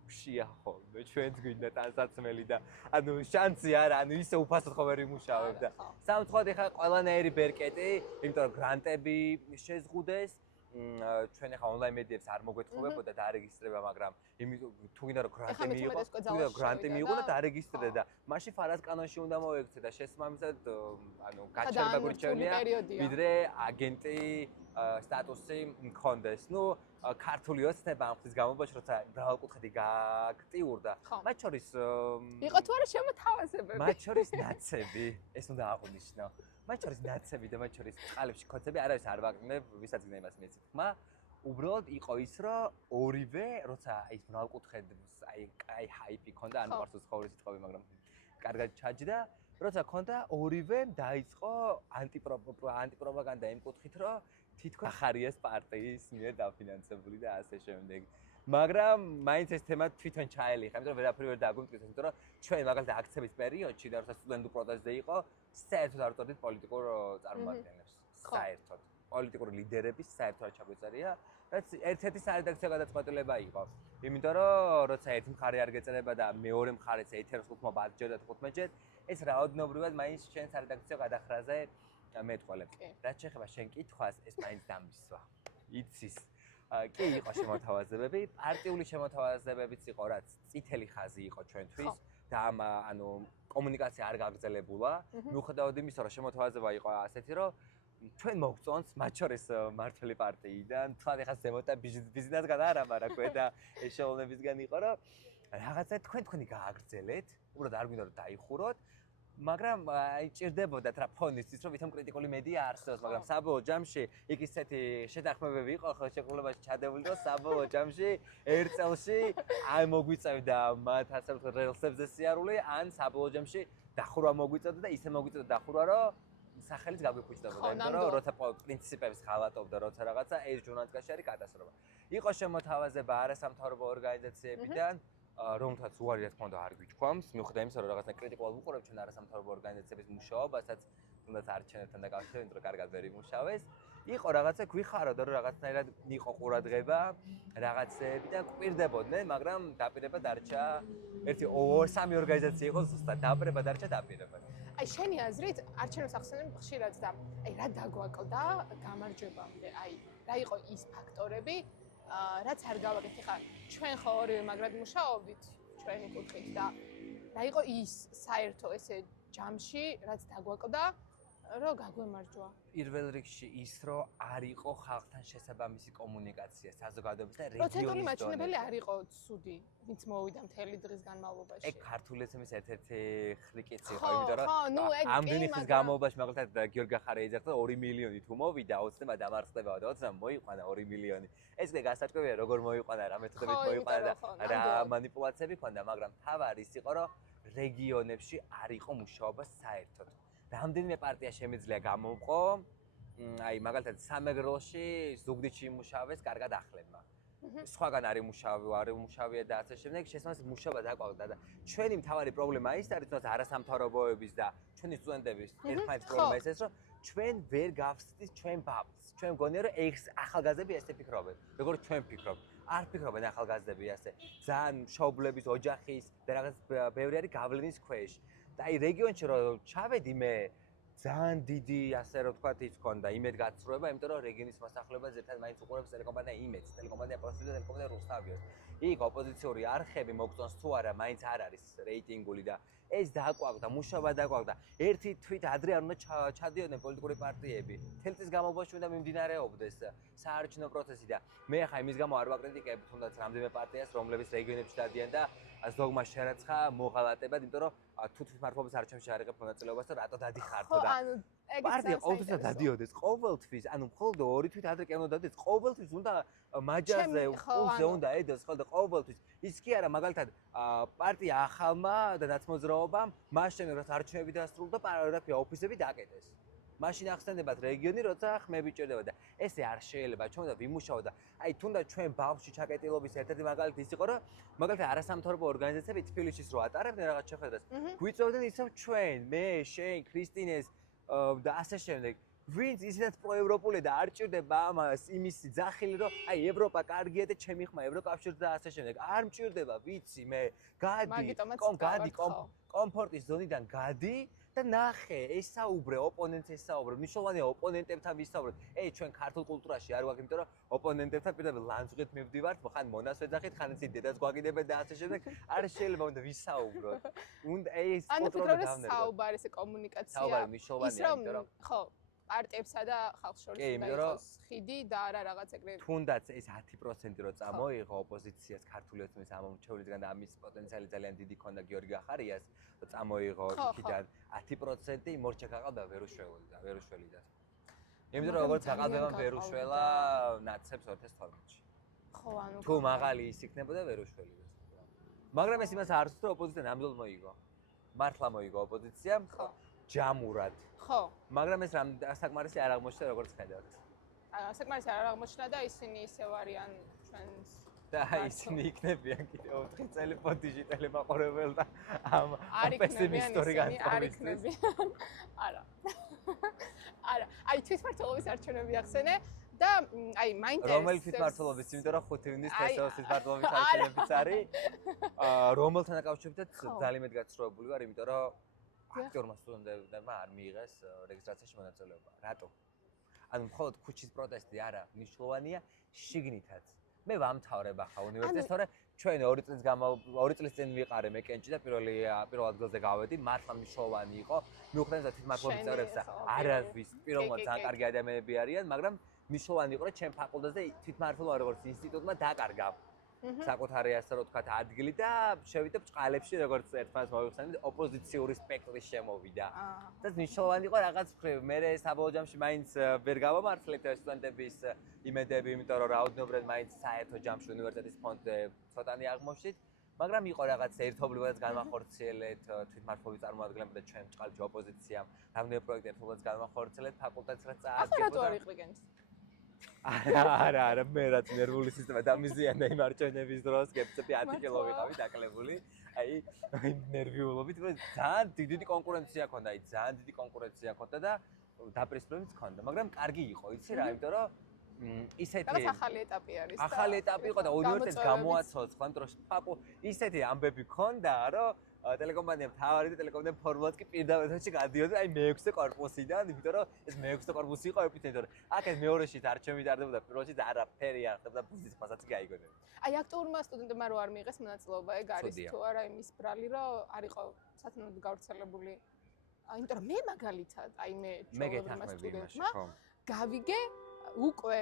ფშია ხოლმე, ჩვენს გვინდა ტანსაცმელი და ანუ შანსი არა, ანუ ისე უფასოდ ხო ვერ იმუშავებ და სამწუხაროდ ახლა ყველანაირი ბერკეტი, იმიტომ რომ გრანტები შეზღუდეს, ჩვენ ახლა ონლაინ მედიებს არ მოგვეთხოვებოდა დარეგისტრება, მაგრამ თუ გინდა რომ გრანტი მიიღო და დარეგისტრირდა და მაშინ ფარას კანონში უნდა მოექცე და შესაბამისად ანუ გაჩერება გვიჩვენია, ვიდრე აგენტი სტატუსი მქონდეს. ნუ ქართული ოცნება ამ ხის გამობაში, როცა მრავალკუთხედი გააქტიურდა, მათ შორის იყო თუ არა შემოთავაზებები? მათ შორის ნაცები, ეს უნდა აღვნიშნო. მათ შორის ნაცები და მათ შორის წყალებში ქოცები არავის არ ვაკნებ, ვისაც გნებას მეცით ხმა. უბრალოდ იყო ის, რომ ორივე, როცა ის მრავალკუთხედს აი ჰაიპი ქონდა, ანუ ყარსოს ხოვრი სიტყვები, მაგრამ კარგად ჩაჯდა, როცა ქონდა ორივე დაიწყო ანტიპროპაგანდა იმ კუთხით, რომ თითქოს ახარიეს პარტიის მიერ დაფინანსებული და ასე შემდეგ. მაგრამ მაინც ეს თემა თვითონ ჩაელიხა, იმიტომ რომ ვერაფერი ვერ დაგვიმტკიცეს, იმიტომ რომ ჩვენ მაგალითად აქციების პერიოდში და როცა სტუდენტურ პროტესტზე იყო, საერთოდ არ ვწოდით პოლიტიკურ წარმომადგენლებს. საერთოდ პოლიტიკური ლიდერების საერთოდ არ ჩაგვეწერია, რაც ერთ-ერთი სარედაქციო გადაწყვეტილება იყო. იმიტომ რომ როცა ერთი მხარე არ გეწერება და მეორე მხარეც ეთერს ხუთმობა 10 ჯერ და 15 ჯერ, ეს რაოდენობრივად მაინც ჩვენ სარედაქციო გადახრაზე მეტყოლებს. რაც შეეხება შენ კითხვას, ეს მაინც დამისვა. იცის. კი იყო შემოთავაზებები, პარტიული შემოთავაზებებიც იყო, რაც წითელი ხაზი იყო ჩვენთვის და ამ ანუ კომუნიკაცია არ გაგრძელებულა. მიუხედავად იმისა, რომ შემოთავაზება იყო ასეთი, რომ ჩვენ მოგწონს მათ შორის მართველი პარტიიდან, თქვა ეხა ზემოთა ბიზნესგან არა, მაგრამ ქვედა ეშელონებისგან იყო, რომ რაღაცა თქვენი გააგრძელეთ, უბრალოდ არ გვინდა რომ დაიხუროთ. მაგრამ აი ჭირდებოდათ რა ფონისთვის რომ ვითომ კრიტიკული მედია არსებობს, მაგრამ საბოლოო ჯამში იქ ისეთი შეთანხმებები იყო ხო შეყოლებაში ჩადებული რომ საბოლოო ჯამში ერთ წელში აი მოგვიწევდა მათ ასე ვთქვათ რელსებზე სიარული, ან საბოლოო ჯამში დახურვა მოგვიწევდა და ისე მოგვიწევდა დახურვა რომ სახელიც გაგვიფუჭდებოდა, იმიტომ რომ როცა პრინციპებს ხალატობდა როცა რაღაცა ეს ჟურნალისტიკაში არის კატასტროფა. იყო შემოთავაზება არასამთავრობო ორგანიზაციებიდან რომთაც უარი რა თქმა უნდა არ გვიჩქვამს, მიუხედავად იმისა, რომ რაღაცა კრიტიკულად ვუყურებთ ჩვენ არასამთავრობო ორგანიზაციების მუშაობასაც, თუნდაც არჩევნებთან დაკავშირებით, იმიტომ რომ კარგად ვერ იმუშავეს. იყო რაღაცა გვიხაროდა, რომ რაღაცნაირად იყო ყურადღება რაღაცეები და გვპირდებოდნენ, მაგრამ დაპირება დარჩა ერთი სამი ორგანიზაცია იყო ზუსტად, დაპირება დარჩა დაპირება. აი შენი აზრით არჩევნებს ახსენებ ხშირად და აი რა დაგვაკლდა გამარჯვებამდე? აი რა იყო ის ფაქტორები, რაც არ გავაკეთე ხა ჩვენ ხო ორივე მაგრად მუშაობდით ჩვენი კუთხით და რა იყო ის საერთო ესე ჯამში რაც დაგვაკლდა რომ გაგვემარჯვა? პირველ რიგში ის რომ არ იყო ხალხთან შესაბამისი კომუნიკაცია საზოგადოების და რეგიონის პროცენტული მაჩვენებელი არ იყო ცუდი, ვინც მოვიდა მთელი დღის განმავლობაში. ეგ ქართული ეთნიკის ერთ-ერთი ხრიკიცი იყო, იმიტომ რომ ამდენი ხნის განმავლობაში მაგალითად გიორგი ხარეიძე ხდა 2 მილიონი თუ მოვიდა, ოცნება დამარცხდება და ოცნება მოიყვანა 2 მილიონი. ეს კი გასაჭიროა როგორ მოიყვანა, რა მეთოდებით მოიყვანა და რა მანიპულაციები ქონდა, მაგრამ თავარი ის იყო რომ რეგიონებში არ იყო მუშაობა საერთოდ. რამდენიმე პარტია შემიძლია გამოვყო, აი მაგალითად სამეგრელოში ზუგდიდში იმუშავეს კარგად ახლებმა. სხვაგან არ იმუშავია და ასე შემდეგ, შესაბამისად მუშაობა დაყვავდა და ჩვენი მთავარი პრობლემა ის არის, თუნდაც არასამთავრობოების და ჩვენი სტუდენტების ერთმანეთის პრობლემა ის რომ ჩვენ ვერ გავსწრით ჩვენ ბაბლს. ჩვენ მგონია რომ ეს ახალგაზრდები ესე ფიქრობენ, როგორც ჩვენ ვფიქრობთ. არ ფიქრობენ ახალგაზრდები ასე. ძალიან მშობლების, ოჯახის და რაღაც ბევრი არის გავლენის ქვეშ. და აი რეგიონში რომ ჩავედი მე ძალიან დიდი ასე რომ თქვა ის ქონდა იმედგაცრუება, იმიტომ რომ რეგიონის მოსახლეობას ერთად მაინც უყურებს ტელეკომპანია იმედს, ტელეკომპანია პროსტიტუტა, ტელეკომპანია რუსთავიოს. იქ ოპოზიციური არხები მოგწონს თუ არა, მაინც არ არის რეიტინგული და ეს დააკვავდა, მუშაობა დააკვავდა. ერთი თვით ადრე არ უნდა ჩადიოდნენ პოლიტიკური პარტიები. მთელი წლის განმავლობაში უნდა მიმდინარეობდეს საარჩევნო პროცესი და მე ხა იმის გამო არ ვაკრიტიკებ თუნდაც რამდენიმე პარტიას, რომლებიც რეგიონებში დადიან და ზოგმა შერაცხა მოღალატებად, იმიტომ რომ თუ თვითმმართველობის არჩევნებში არ იღებ მონაწილეობას და რატო დადიხართ და პარტია ყოველთვის დადიოდეს, ყოველთვის, ანუ მხოლოდ 2 თვით ადრე კი უნდა დადიოდეს, ყოველთვის უნდა მაჯაზე, ყულზე უნდა ედოს, ხო და ყოველთვის. ის კი არა, მაგალითად, პარტია ახალმა და ნაცმოძრაობამ მას შემდეგ რაც არჩევნები დასრულდა, პარაგრაფია ოფისები დაკეტეს. მაშინ ახსენდებათ რეგიონი, როცა ხმები ჭირდება და ესე არ შეიძლება, ჩვენ უნდა ვიმუშაოთ და აი თუნდაც ჩვენ ბავშვი ჩაკეტილობის ერთ-ერთი მაგალითი ის იყო, რომ მაგალითად არასამთავრობო ორგანიზაციები თბილისში რო ატარებდნენ რაღაც შეხვედრას, გვიწევდნენ ისევ ჩვენ, მე, შენ, ქრისტინეს და ასე შემდეგ. ვინც ისედაც პროევროპული და არ ჭირდება ამას იმისი ძახილი, რომ აი ევროპა კარგია და ჩემი ხმა ევროკავშირს და ასე შემდეგ. არ მჭირდება, ვიცი მე, გადი კომფორტის ზონიდან გადი და ნახე, ესაუბრე ოპონენტს ესაუბრე, მნიშვნელოვანია ოპონენტებთან ვისაუბროთ. ჩვენ ქართულ კულტურაში არ ვაქვს, იმიტომ რომ ოპონენტებთან პირდაპირ ლანძღვით მივდივართ, ხან მონას ვეძახით, ხან ისინი დედას გვაგიდებენ და ასე შემდეგ. არ შეიძლება უნდა ვისაუბროთ. უნდა ეს კონტროლი დავნებოთ. საუბარი, ეს კომუნიკაცია. საუბარი მნიშვნელოვანია, იმიტომ რომ ხო პარტიებსა და ხალხს შორის უნდა იყოს ხიდი და არა რაღაც ეგრე. თუნდაც ეს 10% რო წამოიღო ოპოზიციას ქართული ეთნიკის ამომრჩევლისგან და ამის პოტენციალი ძალიან დიდი ქონდა გიორგი ახარიას, წამოიღო იქიდან 10% მორჩა გაყალბა ვერ უშველიდა. იმიტომ რომ როგორც გაყალბებამ ვერ უშველა ნაცებს 2012-ში. ხო, ანუ თუ მაღალი ის იქნებოდა ვერ უშველიდა. მაგრამ ეს იმას არ ვთქვი, ოპოზიცია ნამდვილად მოიგო. მართლა მოიგო ოპოზიცია. ხო. ჯამურად. ხო. მაგრამ ეს რამ საკმარისი არ აღმოჩნდა როგორც ხედავთ. საკმარისი არ აღმოჩნდა და ისინი ისევ არიან ჩვენს და ისინი იქნებიან კიდევ 4 წელი პოდიჟი ტელემაყურებელ და ამ პესიმისტური განწყობისთვის. არა. არა. აი თვითმმართველობის არჩევნები ახსენე და აი მაინტერესებს რომელი თვითმმართველობის, იმიტომ რომ 5 ივნის თესაურის თვითმმართველობის არჩევნებიც არის, რომელთან დაკავშირებით ძალიან მეტ გაცრუებული ვარ, იმიტომ რომ აქტიურმა სტუდენტებმა არ მიიღეს რეგისტრაციაში მონაწილეობა. რატო? ანუ მხოლოდ ქუჩის პროტესტი არა, მნიშვნელოვანია შიგნითაც. მე ვამთავრებ ახლა უნივერსიტეტს, თორე ჩვენ 2 წლის წინ ვიყარე მე კენჭი და პირველ ადგილზე გავედი, მართლა მნიშვნელოვანი იყო. მიუხედავად თვითმმართველობის წევრებს და არავის პირველად ძალიან კარგი ადამიანები არიან, მაგრამ მნიშვნელოვანი იყო, რომ ჩემ ფაკულტეტზე თვითმმართველობა როგორც ინსტიტუტმა დაკარგა. საკუთარი ასე რომ ვთქვათ ადგილი და შევიდა ბჭყალებში როგორც ერთმანეთს მოვიხსენებთ ოპოზიციური სპექტრის შემოვიდა. და მნიშვნელოვანი იყო რაღაც მხრივ მე საბოლოო ჯამში მაინც ვერ გავამართლეთ სტუდენტების იმედები, იმიტომ რომ რაოდენობრივად მაინც საერთო ჯამში უნივერსიტეტის ფონდზე ცოტანი აღმოჩნდით. მაგრამ იყო რაღაც ერთობლივადაც განვახორციელეთ თვითმმართველობის წარმომადგენლები და ჩვენ ბჭყალებში ოპოზიციამ რამდენიმე პროექტი ერთობლივადაც განვახორციელეთ ფაკულტეტს რაც ახლა რატო არ იყრიგენთ? არა, მე რაც ნერვული სისტემა დამიზიანდა იმ არჩევნების დროს, გეფცები 10 კილო ვიყავი დაკლებული. აი, ნერვიულობით ძალიან დიდი კონკურენცია ჰქონდა, ძალიან დიდი კონკურენცია ჰქონდა და დაპრესპრებიც ჰქონდა, მაგრამ კარგი იყო, იცი რა, იმიტომ რომ ისეთი რაღაც ახალი ეტაპი არის და ახალი ეტაპი იყო და უნივერსიტეტს გამოაცოცხლა, იმიტომ რომ ისეთი ამბები ჰქონდა, რომ ტელეკომპანია მთავარი და ტელეკომპანია ფორმულად კი პირდაპირ გადიოდა აი მე-6 კორპუსიდან, იმიტომ რომ ეს მე-6 კორპუსი იყო ეპიცენტრი. აქ ეს მეორეშიც არჩევნები ტარდებოდა, პირველშიც არაფერი არ ხდებოდა, ბუზის ფასაც კი აიგოდნენ. აი აქტუურმა სტუდენტებმა რო არ მიიღეს მონაწილეობა, ეგ არის თუ არა იმის ბრალი, რომ არ იყო სათანადოდ გავრცელებული. იმიტომ რომ მე მაგალითად, აი მე ჩვეულებრივმა სტუდენტმა გავიგე უკვე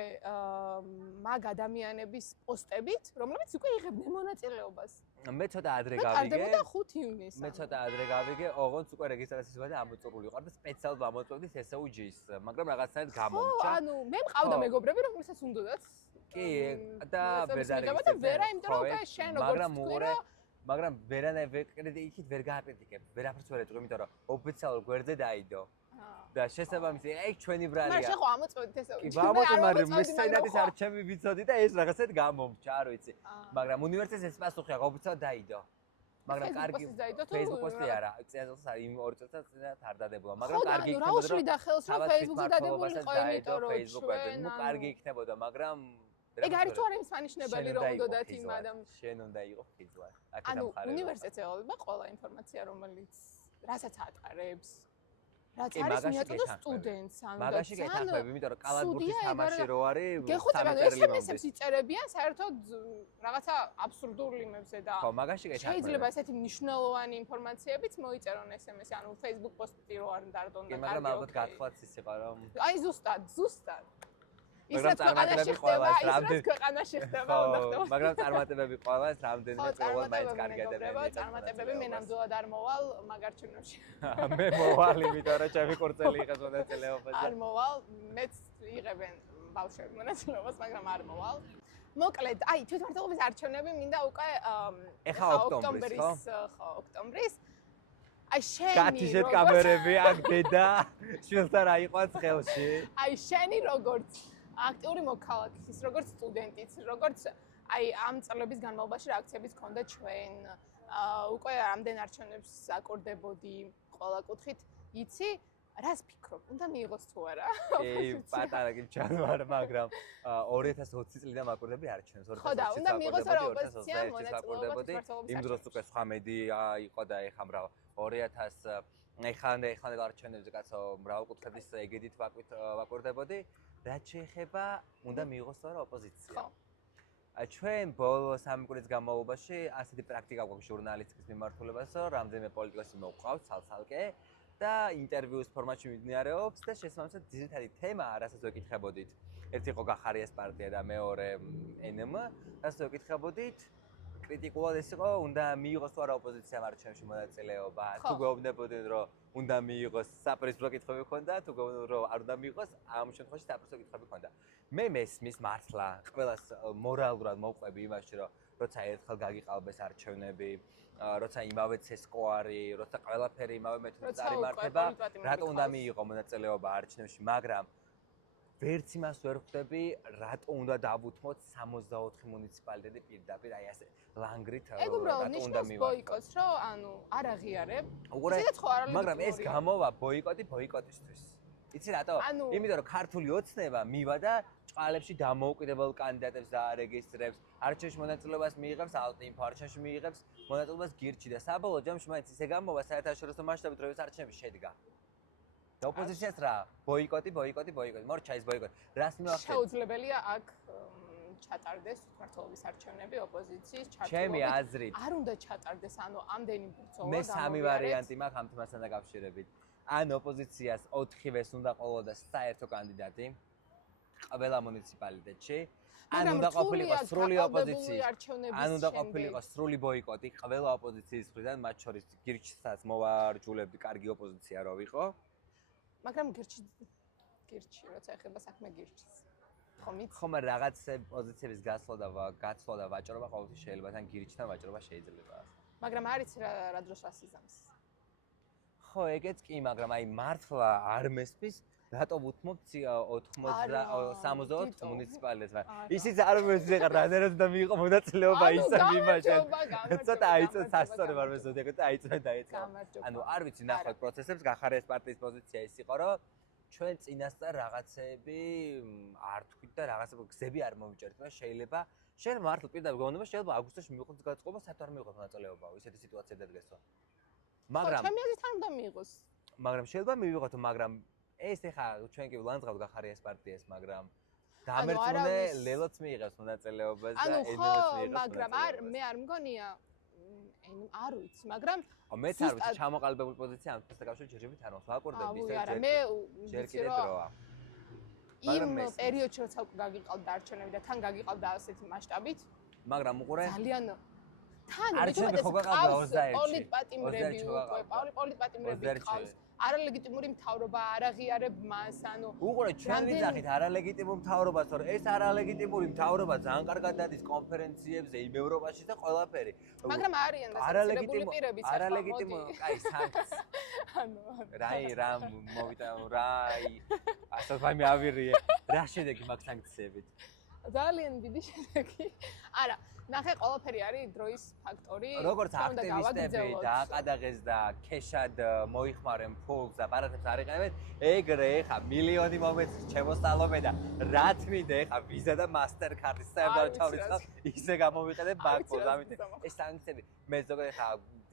მაგ ადამიანების პოსტებით, რომლებიც უკვე იღებდნენ მონაწილეობას. მე ცოტა ადრე გავიგე. ტარდებოდა 5 ივნისს. მე ცოტა ადრე გავიგე, ოღონდ უკვე რეგისტრაციის ვადა ამოწურული იყო და სპეციალურად ამოწურდი SOG-ს, მაგრამ რაღაცნაირად გამომჭა. ხო, ანუ მე მყავდა მეგობრები, რომლებსაც უნდათ. კი, და ვერ და ვერა, იმიტომ რომ უკვე შენ როგორც თქვი, მაგრამ ვერანაირ კრიტიკით ვერ გააკრიტიკებ, ვერაფერს ვერ ეტყვი, იმიტომ რომ ოფიციალურ გვერდზე დაიდო. და შესაბამისად, აი ჩვენი ბრალია. მაგრამ შენ ხო ამოწოდით SOG-ს. კი, მაგრამ მე სენატის არჩევნები ვიცოდი და ეს რაღაცად გამომჭა, არ ვიცი. მაგრამ უნივერსიტეტს ეს პასუხი აქვს, ოფიციალურად დაიდო. მაგრამ კარგი Facebook პოსტი არა, წელს არის იმ 2 წელსაც წინათ არ დადებულა, მაგრამ კარგი იქნებოდა. რაუშლი და ხელს რომ Facebook-ზე დადებულიყო, იმიტომ რომ Facebook-ზე, ნუ კარგი იქნებოდა, მაგრამ ეგ არის თუ არა ის მანიშნებელი რომ უნდათ იმ ადამიანს. შენ უნდა იყო ფიზლა. ანუ უნივერსიტეტზე ევალება ყველა ინფორმაცია, რომელიც რასაც ატარებს. რაც არის მიაწოდო სტუდენტს, ანუ მაგაში გეთანხმები, იმიტომ რომ კალათბურთის თამაში რო არის, გეხოცება SMS-ებს იწერებიან საერთოდ რაღაცა აბსურდულ იმებზე და ხო, მაგაში გეთანხმები. შეიძლება ესეთი მნიშვნელოვანი ინფორმაციებიც მოიწერონ SMS-ი, ანუ Facebook პოსტი რო არ დარდონ და კარგი. მაგრამ ალბათ გათხოვაც ის იყო რომ აი ზუსტად. ისაც ქვეყანაში ხდება, ისაც ქვეყანაში ხდება, უნდა ხდება. მაგრამ წარმატებები ყველა ეს რამდენიმე ყოველ მაინც კარგი ადამიანია. წარმატებები მე ნამდვილად არ მოვალ მაგარჩევნებში. მე მოვალ, იმიტომ რომ ჩემი კურსელი იყეს მონაწილეობაზე. არ მოვალ, მეც იღებენ ბავშვები მონაწილეობას, მაგრამ არ მოვალ. მოკლედ, აი თვითმმართველობის არჩევნები მინდა უკვე ოქტომბრის აი შენი გათიშეთ კამერები აქ დედა შვილთან რა იყვანს ხელში. აი შენი როგორც აქტიური მოქალაქის, როგორც სტუდენტის, როგორც აი ამ წლების განმავლობაში რა აქციებიც გქონდა ჩვენ, უკვე რამდენ არჩევნებს აკორდებოდი ყველა კუთხით, იცი, რას ფიქრობ, უნდა მიიღოს თუ არა? კი, პატარა კი ჩანვარ, მაგრამ 2020 წლიდან ვაკურდები არჩევნებს, 2020 ხო და უნდა მიიღოს რა ოპოზიცია მონაწილეობდი, იმ დროს უკვე სხვა მედია იყო და ეხა მრავალ 2000 ეხლა არჩევნებზე კაცო მრავალკუთხედის ეგედით ვაკურდებოდი. რაც შეეხება, უნდა მიიღოს თუ არა ოპოზიცია. ჩვენ ბოლო 3 კვირის განმავლობაში ასეთი პრაქტიკა გვაქვს ჟურნალისტიკის მიმართულებას, რომ რამდენიმე პოლიტიკოსი მოვყავთ ცალ-ცალკე და ინტერვიუს ფორმატში მიმდინარეობს და შესაბამისად ძირითადი თემა, რასაც ვეკითხებოდით. ერთი იყო გახარიას პარტია და მეორე NM, რასაც ვეკითხებოდით. კრიტიკულად ეს იყო, უნდა მიიღოს თუ არა ოპოზიციამ არჩევნებში მონაწილეობა. თუ გვეუბნებოდნენ, რომ უნდა მიიღოს, საპრესო კითხვები ჰქონდა, თუ გვეუბნებოდნენ, რომ არ უნდა მიიღოს, ამ შემთხვევაში საპრესო კითხვები ჰქონდა. მე მესმის მართლა ყველას მორალურად მოვყვები იმაში, რომ როცა ერთხელ გაგიყალბეს არჩევნები, როცა იმავე ცესკო არის, როცა ყველაფერი იმავე მეთოდით წარიმართება, რატო უნდა მიიღო მონაწილეობა არჩევნებში, მაგრამ ვერც იმას ვერ ხვდები, რატო უნდა დავუთმოთ 64 მუნიციპალიტეტი პირდაპირ, აი ასე ლანგრით ეგ უბრალოდ ნიშნავს ბოიკოტს, რომ ანუ არ აღიარებ. ისედაც ხო არ არის. მაგრამ ეს გამოვა ბოიკოტისთვის. იცი რატო? იმიტომ რომ ქართული ოცნება მივა და ჭყალებში დამოუკიდებელ კანდიდატებს დაარეგისტრებს, არჩევნებში მონაწილეობას მიიღებს ალტინფო, არჩევნებში მიიღებს მონაწილეობას გირჩი და საბოლოო ჯამში მაინც ისე გამოვა საერთაშორისო მასშტაბით, რომ ეს არჩევნები შედგა. და ოპოზიციას რა? ბოიკოტი. მორჩა ის ბოიკოტი. რას მივახცევთ? შეუძლებელია აქ ჩატარდეს თვითმმართველობის არჩევნები ოპოზიციის ჩართულობით. ჩემი აზრით. არ უნდა ჩატარდეს, ანუ ამდენი ბრძოლა მე სამი ვარიანტი მაქვს ამ თემასთან დაკავშირებით. ან ოპოზიციას 4-ვეს უნდა ყოლოდა საერთო კანდიდატი ყველა მუნიციპალიტეტში. ან უნდა ყოფილიყო სრული ოპოზიციის, არჩევნების ან უნდა შემდეგ. ყოფილიყო სრული ბოიკოტი ყველა ოპოზიციის მხრიდან, მათ შორის გირჩსაც მოვარჯულებდი, კარგი ოპოზიცია რო ვიყო. მაგრამ გირჩი, როცა ეხება საქმე გირჩის. ხომ რაღაც პოზიციების გაცვლა და ვაჭრობა ყოველთვის შეიძლება, თან გირჩთან ვაჭრობა შეიძლება. მაგრამ არის რა დროს რასიზმს. ხო, ეგეც კი, მაგრამ აი მართლა არ მესმის, რატო ვუთმობთ 68 მუნიციპალიტეტს, მაგრამ ისიც არ მესმის, ეხლა რანერად და მიიღო მონაწილეობა ისა მიმაჩენ. ცოტა აიწო სასწორე ვარ მეზოდე და აიწო დაიწყო. ანუ არ ვიცი ნახოთ პროცესებს, გახარეს პარტიის პოზიცია ის იყო, რომ ჩვენ წინასწარ რაღაცეები არ თქვით და რაღაცები გზები არ მომიჭერთ, მაგრამ შეიძლება შენ მართლა პირდაპირ გონობა შეიძლება აგვისტოში მივიღოთ გაწყობა, საერთოდ არ მივიღოთ მონაწილეობაო, ისეთი სიტუაცია დადგესო. მაგრამ ჩემი აზრით არ უნდა მიიღოს. მაგრამ შეიძლება მივიღოთ, მაგრამ ეს ეხა ჩვენ კი ვლანძღავთ გახარიას პარტიას, მაგრამ დამერწმუნე ლელოც მიიღებს მონაწილეობას და ენელოც მიიღებს. მაგრამ მე არ მგონია არ ვიცი, მაგრამ მეც არ ვიცი ჩამოყალიბებული პოზიცია ამ თემასთან კავშირით ჯერჯერობით არ ვაყურდები ისე არა მე ჯერ კიდე დროა. იმ პერიოდში როცა უკვე გაგიყავდა არჩევნები და თან გაგიყავდა ასეთი მასშტაბით, მაგრამ უყურე ძალიან თან არჩევნები ხო გaqავდა 21-ში. პოლიტპატიმრები უკვე, პოლიტპატიმრები ყავს. არალეგიტიმური მთავრობა არ აღიარებ მას, ანუ უყურე ჩვენ ვიძახით არალეგიტიმურ მთავრობას, თორე ეს არალეგიტიმური მთავრობა ძალიან კარგად დადის კონფერენციებზე იმ ევროპაში და ყველაფერი. მაგრამ არიან დასაწყებული პირებიც ახლა. არალეგიტიმური, აი სანქცი. ანუ რა მოვიდა ასე ვაიმე ავირიე. რა შედეგი მაქვს სანქციებით? ძალიან დიდი შედეგი. არა, ნახე ყველაფერი არის დროის ფაქტორი. როგორც აქტივისტები დააყადაღეს და ქეშად მოიხმარენ ფულს და პარათებს არ იყენებენ, ეგრე ეხა მილიონი მომეც ჩემოსწავლობენ და რა თმინდა ეხა ვიზა და მასტერკარდის საერთოდ ჩავიწყალ, ისე გამოვიყენებ ბანკს, ამით ეს სანქციები მე ზოგადად ეხა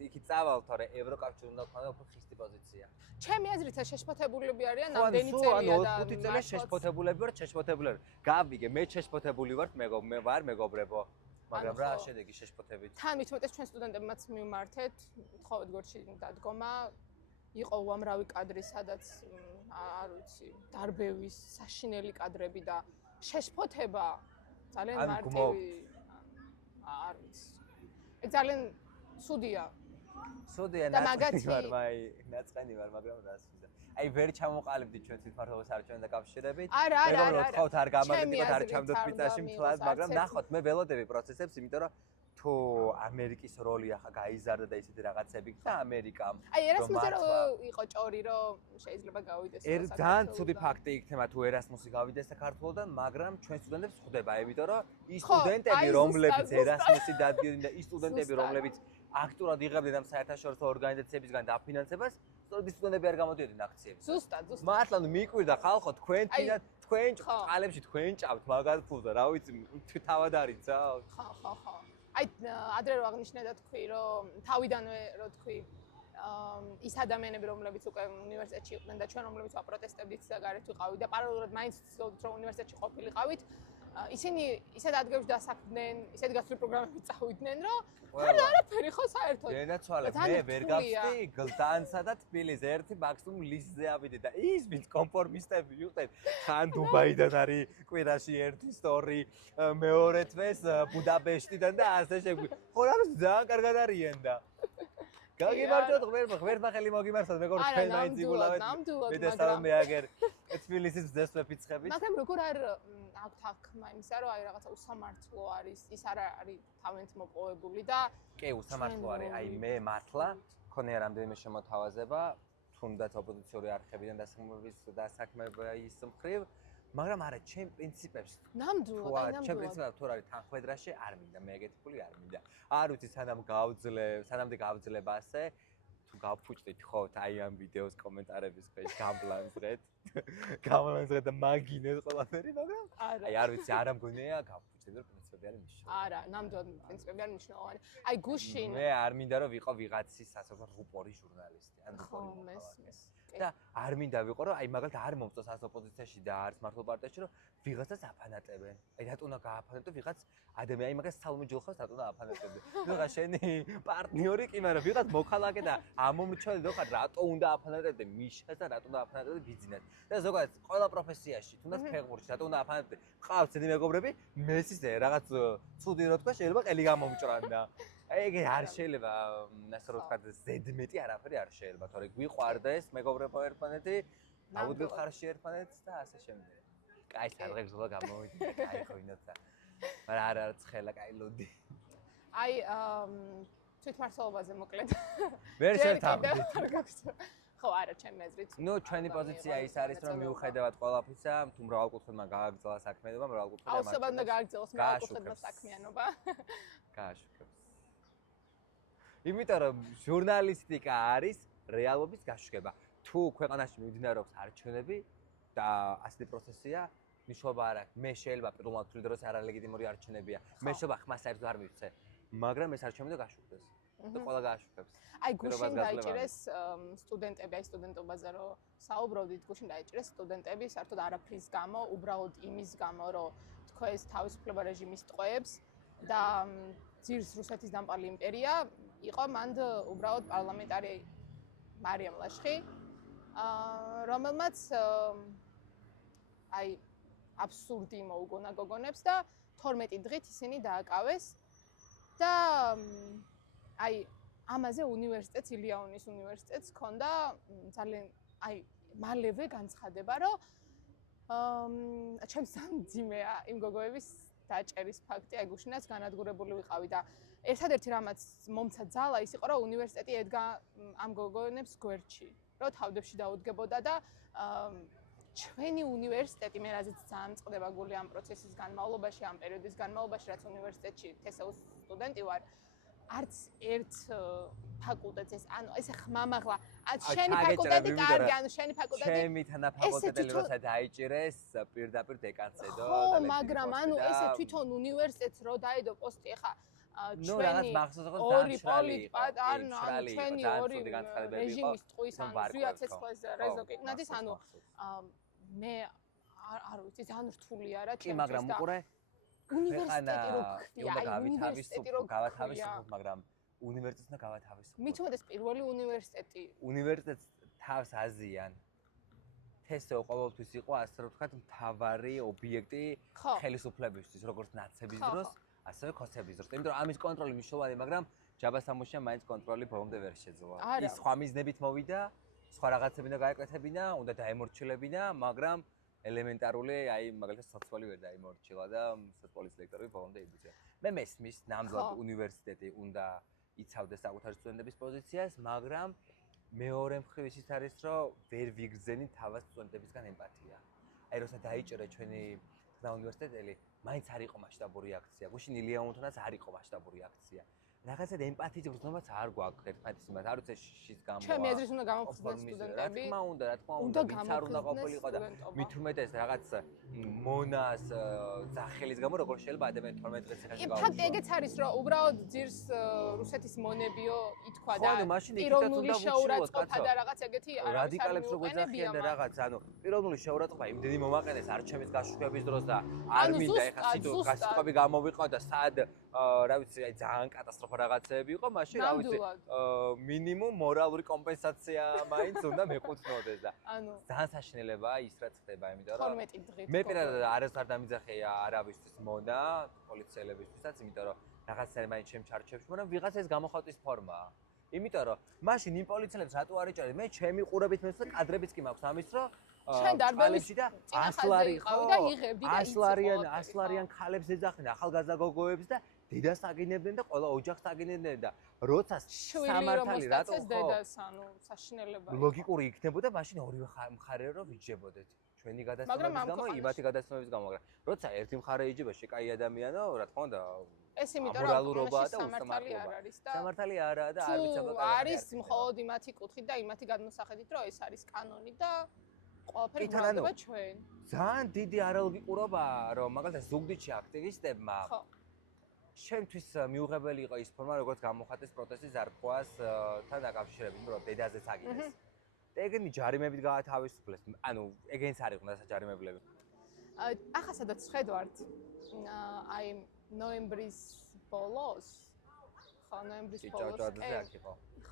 იქით წავალ, თორე ევროკავშირი უნდა ქონოდა უფრო ხისტი პოზიცია. ჩემი აზრით შეშფოთებულები არიან ნამდვილი წელია და 5 წელი შეშფოთებულები ვარ, შეშფოთებულები. გავიგე, მე შეშფოთებული ვარ, მე ვარ მეგობრებო. მაგრამ რა შედეგი შეშფოთებით? თან მithumetes ჩვენ სტუდენტებმაც მივმართეთ, თხოვეთ გორში დადგომა. იყო უამრავი კადრი, სადაც არ ვიცი, დარბევის, საშინელი კადრები და შეშფოთება ძალიან მარტივი არ ვიცი. ეგ ძალიან სუდია. სუდია ნაწყენი ვარ, ნაწყენი ვარ, მაგრამ რას ვიზა. აი ვერ ჩამოყალიბდი ჩვენ თვითმმართველობის არჩევნთან დაკავშირებით. მეგობრებო, თქვათ არ გამარტივოთ, არ ჩამდოთ პიტაში მთლად, მაგრამ ნახოთ, მე ველოდები პროცესებს, იმიტომ რომ თუ ამერიკის როლი ახლა გაიზარდა და ისეთი რაღაცები და ამერიკამ აი ერასმუსი რო იყო ჭორი რომ შეიძლება გავიდეს ძალიან ცუდი ფაქტი იქნება თუ ერასმუსი გავიდეს საქართველოდან, მაგრამ ჩვენ სტუდენტებს ხვდება, იმიტომ რომ ის სტუდენტები რომლებიც ერასმუსი დადგნენ და ის სტუდენტები რომლებიც აქტიურად იღებდნენ ამ საერთაშორისო ორგანიზაციებისგან დაფინანსებას, სწორედ სტუდენტები არ გამოდიოდნენ აქციებზე. ზუსტად. მართლა მიკვირდა ხალხო, თქვენ ყალებში თქვენ ჭავთ მაგარ ფულს და რა ვიცი, თავად არიცავთ. ხო. აი ადრე რო აღნიშნე და თქვი რომ თავიდანვე რო თქვი ის ადამიანები რომლებიც უკვე უნივერსიტეტში იყვნენ და ჩვენ რომლებიც ვაპროტესტებდით და გარეთ ვიყავით და პარალელურად მაინც ვცდილობდით რომ უნივერსიტეტში ყოფილიყავით ისინი ისეთ ადგილებში დასაქმდნენ, ისეთ გასული პროგრამები წავიდნენ, რომ არაფერი ხო საერთოდ. დედაცვალე, მე ვერ გავხდი გლდანსა და თბილისს ერთი მაქსიმუმ ლისზე ავიდე და ის ვინც კონფორმისტები იყვნენ, თან დუბაიდან არის კვირაში 1-2 მეორე თვეს ბუდაპეშტიდან და ასე შეგვი. ხო რა ძალიან კარგად არიან და გაგიმართოთ ღმერთმა ხელი მოგიმართოთ მეგობრებო თქვენ მაინც იგულავეთ მედესალმე მე აგერ თბილისის ძეს ვეფიცხებით მაგრამ როგორ არ აქვთ ახმა იმისა რომ აი რაღაცა უსამართლო არის ის არ არის თავენთ მოპოვებული და კი უსამართლო არის აი მე მართლა მქონია რამდენიმე შემოთავაზება თუნდაც ოპოზიციური არხებიდან დასაქმების მხრივ მაგრამ არა ჩემ პრინციპებს ნამდვილად ჩემ პრინციპებს თუ არის თანხმედრაში არ მინდა მე ეგეთი ფული არ მინდა არ ვიცი სანამდე გავძლებ ასე თუ გავფუჭდით ხო აი ამ ვიდეოს კომენტარების ქვეშ გამბლანზღეთ და მაგინეს ყველაფერი მაგრამ აი არ ვიცი არ მგონია გავფუჭდეთ რომ პრინციპები არის მნიშვნელოვანი არა ნამდვილად პრინციპები არის მნიშვნელოვანი აი გუშინ მე არ მინდა რომ ვიყო ვიღაცის ასე რუპორი ჟურნალისტი ან ხო მესმის და არ მინდა ვიყო რომ აი მაგალითად არ მომწონს ას ოპოზიციაში და არც მართლ პარტიაში რომ ვიღაცას აფანატებენ. აი რატო უნდა გააფანატო ვიღაც ადამიანი, აი მაგას სალომე ჯოლხოს რატო უნდა აფანატებდე? ვიღაც შენი პარტნიორი კი, მაგრამ ვიღაც მოქალაქე და ამომრჩეველი რო ხარ, რატო უნდა აფანატებდე მიშას და რატო უნდა აფანატებდე ბიზნესს? და ზოგადად ყველა პროფესიაში, თუნდაც ფეხბურთში, რატო უნდა აფანატებდე? ყავს ძენი მეგობრები, მესისე რაღაც ცუდი რო თქვა, შეიძლება ყელი გამომჭრანდა. აი ეგ არ შეიძლება, ასე რომ ვთქვა, ზედმეტი არაფერი არ შეიძლება, თორე გვიყვარდეს მეგობრებო ერთმანეთი, აუდგეთ ხარში ერთმანეთს და ასე შემდეგ. კაი, სადღაც ზოლა გამოვიდი, კაი ხოვინოცა. მაგრამ არა ცხელა, კაი ლოდი. აი თვითმართველობაზე მოკლედ. ვერ შევთავაზეთ. ხო, არა, ჩემი აზრით. ნუ ჩვენი პოზიცია ის არის, რომ მიუხედავად ყველაფრისა, თუ მრავალკუთხედმა გააგრძელა საქმიანობა, მრავალკუთხედმა აუცილებლად უნდა გააგრძელოს მრავალკუთხედმა საქმიანობა. გააშუქებს. იმიტომ რომ ჟურნალისტიკა არის რეალობის გაშუქება. თუ ქვეყანაში მიმდინარეობს არჩევნები და ასეთი პროცესია, მნიშვნელობა არ აქვს. მე შეიძლება პირველად ვთვლი დროს არალეგიტიმური არჩევნებია. მე შეიძლება ხმა საერთოდ არ მივცე, მაგრამ ეს არჩევნები გაშუქდეს. და ყველა გააშუქებს. აი გუშინ დაიჭირეს სტუდენტები, აი სტუდენტობაზე რო საუბრობდით, გუშინ დაიჭირეს სტუდენტები საერთოდ არაფრის გამო, უბრალოდ იმის გამო, რომ თქვენს თავისუფლება რეჟიმის ტყვეებს და ძირს რუსეთის დამპალი იმპერია, იყო მანდ უბრალოდ პარლამენტარი მარიამ ლაშხი, რომელმაც აი აბსურდი მოუგონა გოგონებს და 12 დღით ისინი დააკავეს და აი ამაზე უნივერსიტეტს, ილიაონის უნივერსიტეტს ჰქონდა ძალიან აი მალევე განცხადება, რომ ჩემს ძიმეა იმ გოგოების დაჭერის ფაქტი, აი გუშინაც განადგურებული ვიყავი და ერთადერთი რამაც მომცა ძალა ის იყო, რომ უნივერსიტეტი ედგა ამ გოგონებს გვერდში, რომ თავდებში დაუდგებოდა და ჩვენი უნივერსიტეტი მე რაზეც ძალიან წყდება გული ამ პროცესის განმავლობაში, ამ პერიოდის განმავლობაში, რაც უნივერსიტეტში თესაუს სტუდენტი ვარ, არც ერთ ფაკულტეტს ანუ ესე ხმამაღლა შენი ფაკულტეტი კარგი ანუ შენი ფაკულტეტი ჩემი თანაფაკულტეტელი როცა დაიჭირეს პირდაპირ დეკანზე და ხო მაგრამ ანუ ესე თვითონ უნივერსიტეტს რო დაედო პოსტი ხა ნუ რაღაც მახსოვს რომ ორი პოლიტიკა ანუ ჩვენი ორი რეჟიმის ტყუის ანუ ზვიაცეცხლეს რეზო კიკნაძის ანუ მე არ ვიცი ძალიან რთული არა ჩემთვის კი მაგრამ უყურე უნივერსიტეტი რო ხდია აი უნივერსიტეტი რო გავათავისუფლოთ მაგრამ უნივერსიტეტს და გავათავისუფლოთ მით უმეტეს პირველი უნივერსიტეტი უნივერსიტეტს თავს აზიან თესო ყოველთვის იყო ასე რომ ვთქვათ მთავარი ობიექტი ხელისუფლებისთვის როგორც ნაცების დროს ასევე ქოსების დროს იმიტომ რომ ამის კონტროლი მნიშვნელოვანი მაგრამ ჯაბასამუშია მაინც კონტროლი ბოლომდე ვერ შეძლო ის სხვა მიზნებით მოვიდა სხვა რაღაცები უნდა გაეკეთებინა უნდა დაემორჩილებინა მაგრამ ელემენტარული აი მაგალითად სოციალური ვერ დაიმორჩილა და სოციალის ლექტორები ბოლომდე იბრძვა. მე მესმის ნამდვილად უნივერსიტეტი უნდა იცავდეს საკუთარი სტუდენტების პოზიციას, მაგრამ მეორე მხრივ ის არის, რომ ვერ ვიგრძენით თავად სტუდენტებისგან ემპათია. აი როცა დაიჭირე ჩვენი უნივერსიტეტელი, მაინც არ იყო მასშტაბური აქცია. გუშინ ილიაონთანაც არ იყო მასშტაბური აქცია. რაღაცა ემპათიის გრძნობას არ გვაქვს ერთმანეთის მიმართ. არ ვიცი შის გამო. ჩემი აზრით უნდა გამოფხიზნოს სტუდენტები. რა თქმა უნდა, ვინც არ უნდა ყოფილიყო და მით უმეტეს რაღაც მონას ძახელის გამო როგორ შეიძლება ადამიანი 12 დღეს ახლა გავუშვას. ფაქტი ეგეც არის, რომ უბრალოდ ძირს რუსეთის მონებიო ითქვა და პიროვნული შეურაცხყოფა და რაღაც ეგეთი რადიკალებს როგორ ძახიან და რაღაც, ანუ პიროვნული შეურაცხყოფა იმდენი მომაყენეს არჩევის გაშუქების დროს და არ მინდა ახლა სიტყვები გამოვიყო და სად რა ვიცი, აი ძალიან კატასტროფა რაღაცეები იყო, მაშინ რა ვიცი, მინიმუმ მორალური კომპენსაცია მაინც უნდა მეყუთნოდეს და ძალიან საშინელებაა ის რაც ხდება, იმიტომ რომ 12 დღით. მე პირადად არასდროს არ დამიძახია არავისთვის მონა, პოლიციელებისთვისაც, იმიტომ რომ რაღაცნაირად მაინც ჩემ ჩარჩებში, მაგრამ ვიღაცა ეს გამოხატვის ფორმაა. იმიტომ რომ მაშინ იმ პოლიციელებს რატო არ იჭერეთ? მე ჩემი ყურებით მეც და კადრებიც კი მაქვს ამის, რომ შენ დარბევის და 100 ლარი ყავი და იღებდი და 100 ლარიან ქალებს ეძახდნენ, ახალგაზრდა გოგოებს და დედას აგინებდნენ და ყველა ოჯახს აგინებდნენ და როცა სამართალი რატო ხო დედას ანუ საშინელებაა ლოგიკური იქნებოდა მაშინ ორივე მხარე რომ ვიჯებოდეთ ჩვენი გადასწრების გამო იმათი გადასწრების გამო მაგრამ როცა ერთი მხარე იჯება შეკაი ადამიანო რა თქმა უნდა ეს იმიტომ რომ სამართალი არ არის და სამართალი არაა და არ ვიცი აბა არის მხოლოდ იმათი კუთხით და იმათი გადმოსახედით რომ ეს არის კანონი და ყველაფერი გროვდება ჩვენ ძალიან დიდი არალოგიკურობაა რომ მაგალითად ზუგდიდში აქტივისტებმა ჩემთვის მიუღებელი იყო ის ფორმა, როგორც გამოხატეს პროტესტის ზარფხუას თან დაკავშირებით, რომ დედაზეც აგინეს. და ეგენი ჯარიმებით გაათავისუფლეს. ანუ ეგენიც არ იყვნენ საჯარიმებლები. ახლა სადაც ხედავთ აი ნოემბრის ბოლოს ხო ნოემბრის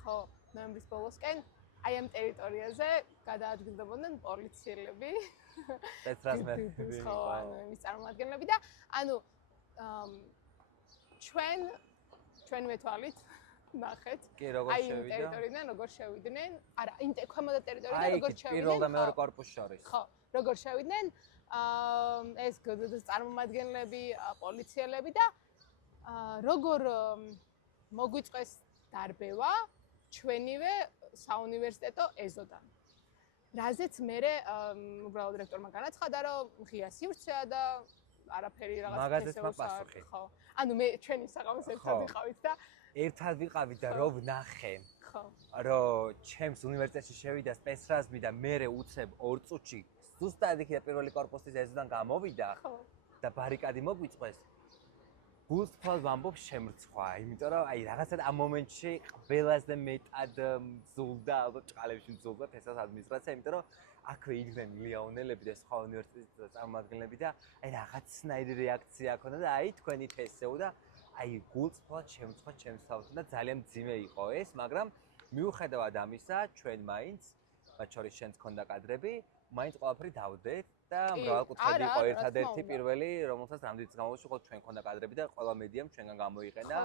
ხო ნოემბრის ბოლოსკენ აი ამ ტერიტორიაზე გადაადგილდებოდნენ პოლიციელები სპეცრაზმერები ხო ანუ იმის წარმომადგენლები და ანუ ჩვენვე თვალით ნახეთ აი იმ ტერიტორიიდან როგორ შევიდნენ არა ქვემოთ ტერიტორიიდან როგორ შევიდნენ პირველ და მეორე კორპუსს შორის ხო როგორ შევიდნენ ეს წარმომადგენლები პოლიციელები და როგორ მოგვიწყვეს დარბევა ჩვენივე საუნივერსიტეტო ეზოდან რაზეც მე უბრალოდ რექტორმა განაცხადა რომ ღია სივრცეა და არაფერი რაღაც მაგაზეც მაპასუხი ხო ანუ მე ჩვენი საღამოს ერთად ვიყავით და ერთად ვიყავით და რო ვნახე ხო რომ ჩემს უნივერსიტეტში შევიდა სპეცრაზმი და მე უცებ 2 წუთში ზუსტად იქ პირველი კორპუსის ეზოდან გამოვიდა და ბარიკადი მოგვიწყვეს გულს თვალს ვამბობ შემრცხვა იმიტომ რომ აი რაღაცა ამ მომენტში ყველაზე მეტად მძულდა ალბათ ჭყალებში მძულდა თესას ადმინისტრაცია იმიტომ რომ აქვე იდგნენ ლეონელები და სხვა უნივერსიტეტის წარმომადგენლები და აი რაღაცნაირი რეაქცია ჰქონდა და აი თქვენი თესეო და აი გულს თვალს შემრცხვა ჩემს თავთან და ძალიან მძიმე იყო ეს მაგრამ მიუხედავად ამისა ჩვენ მაინც მათ შორის შენც ქონდა კადრები მაინც ყველაფერი დავდეთ და მრავალკუთხედი იყო ერთადერთი პირველი რომელსაც რამდენიც გამოვში ხო ჩვენ ქონდა კადრები და ყველა მედიამ ჩვენგან გამოიყენა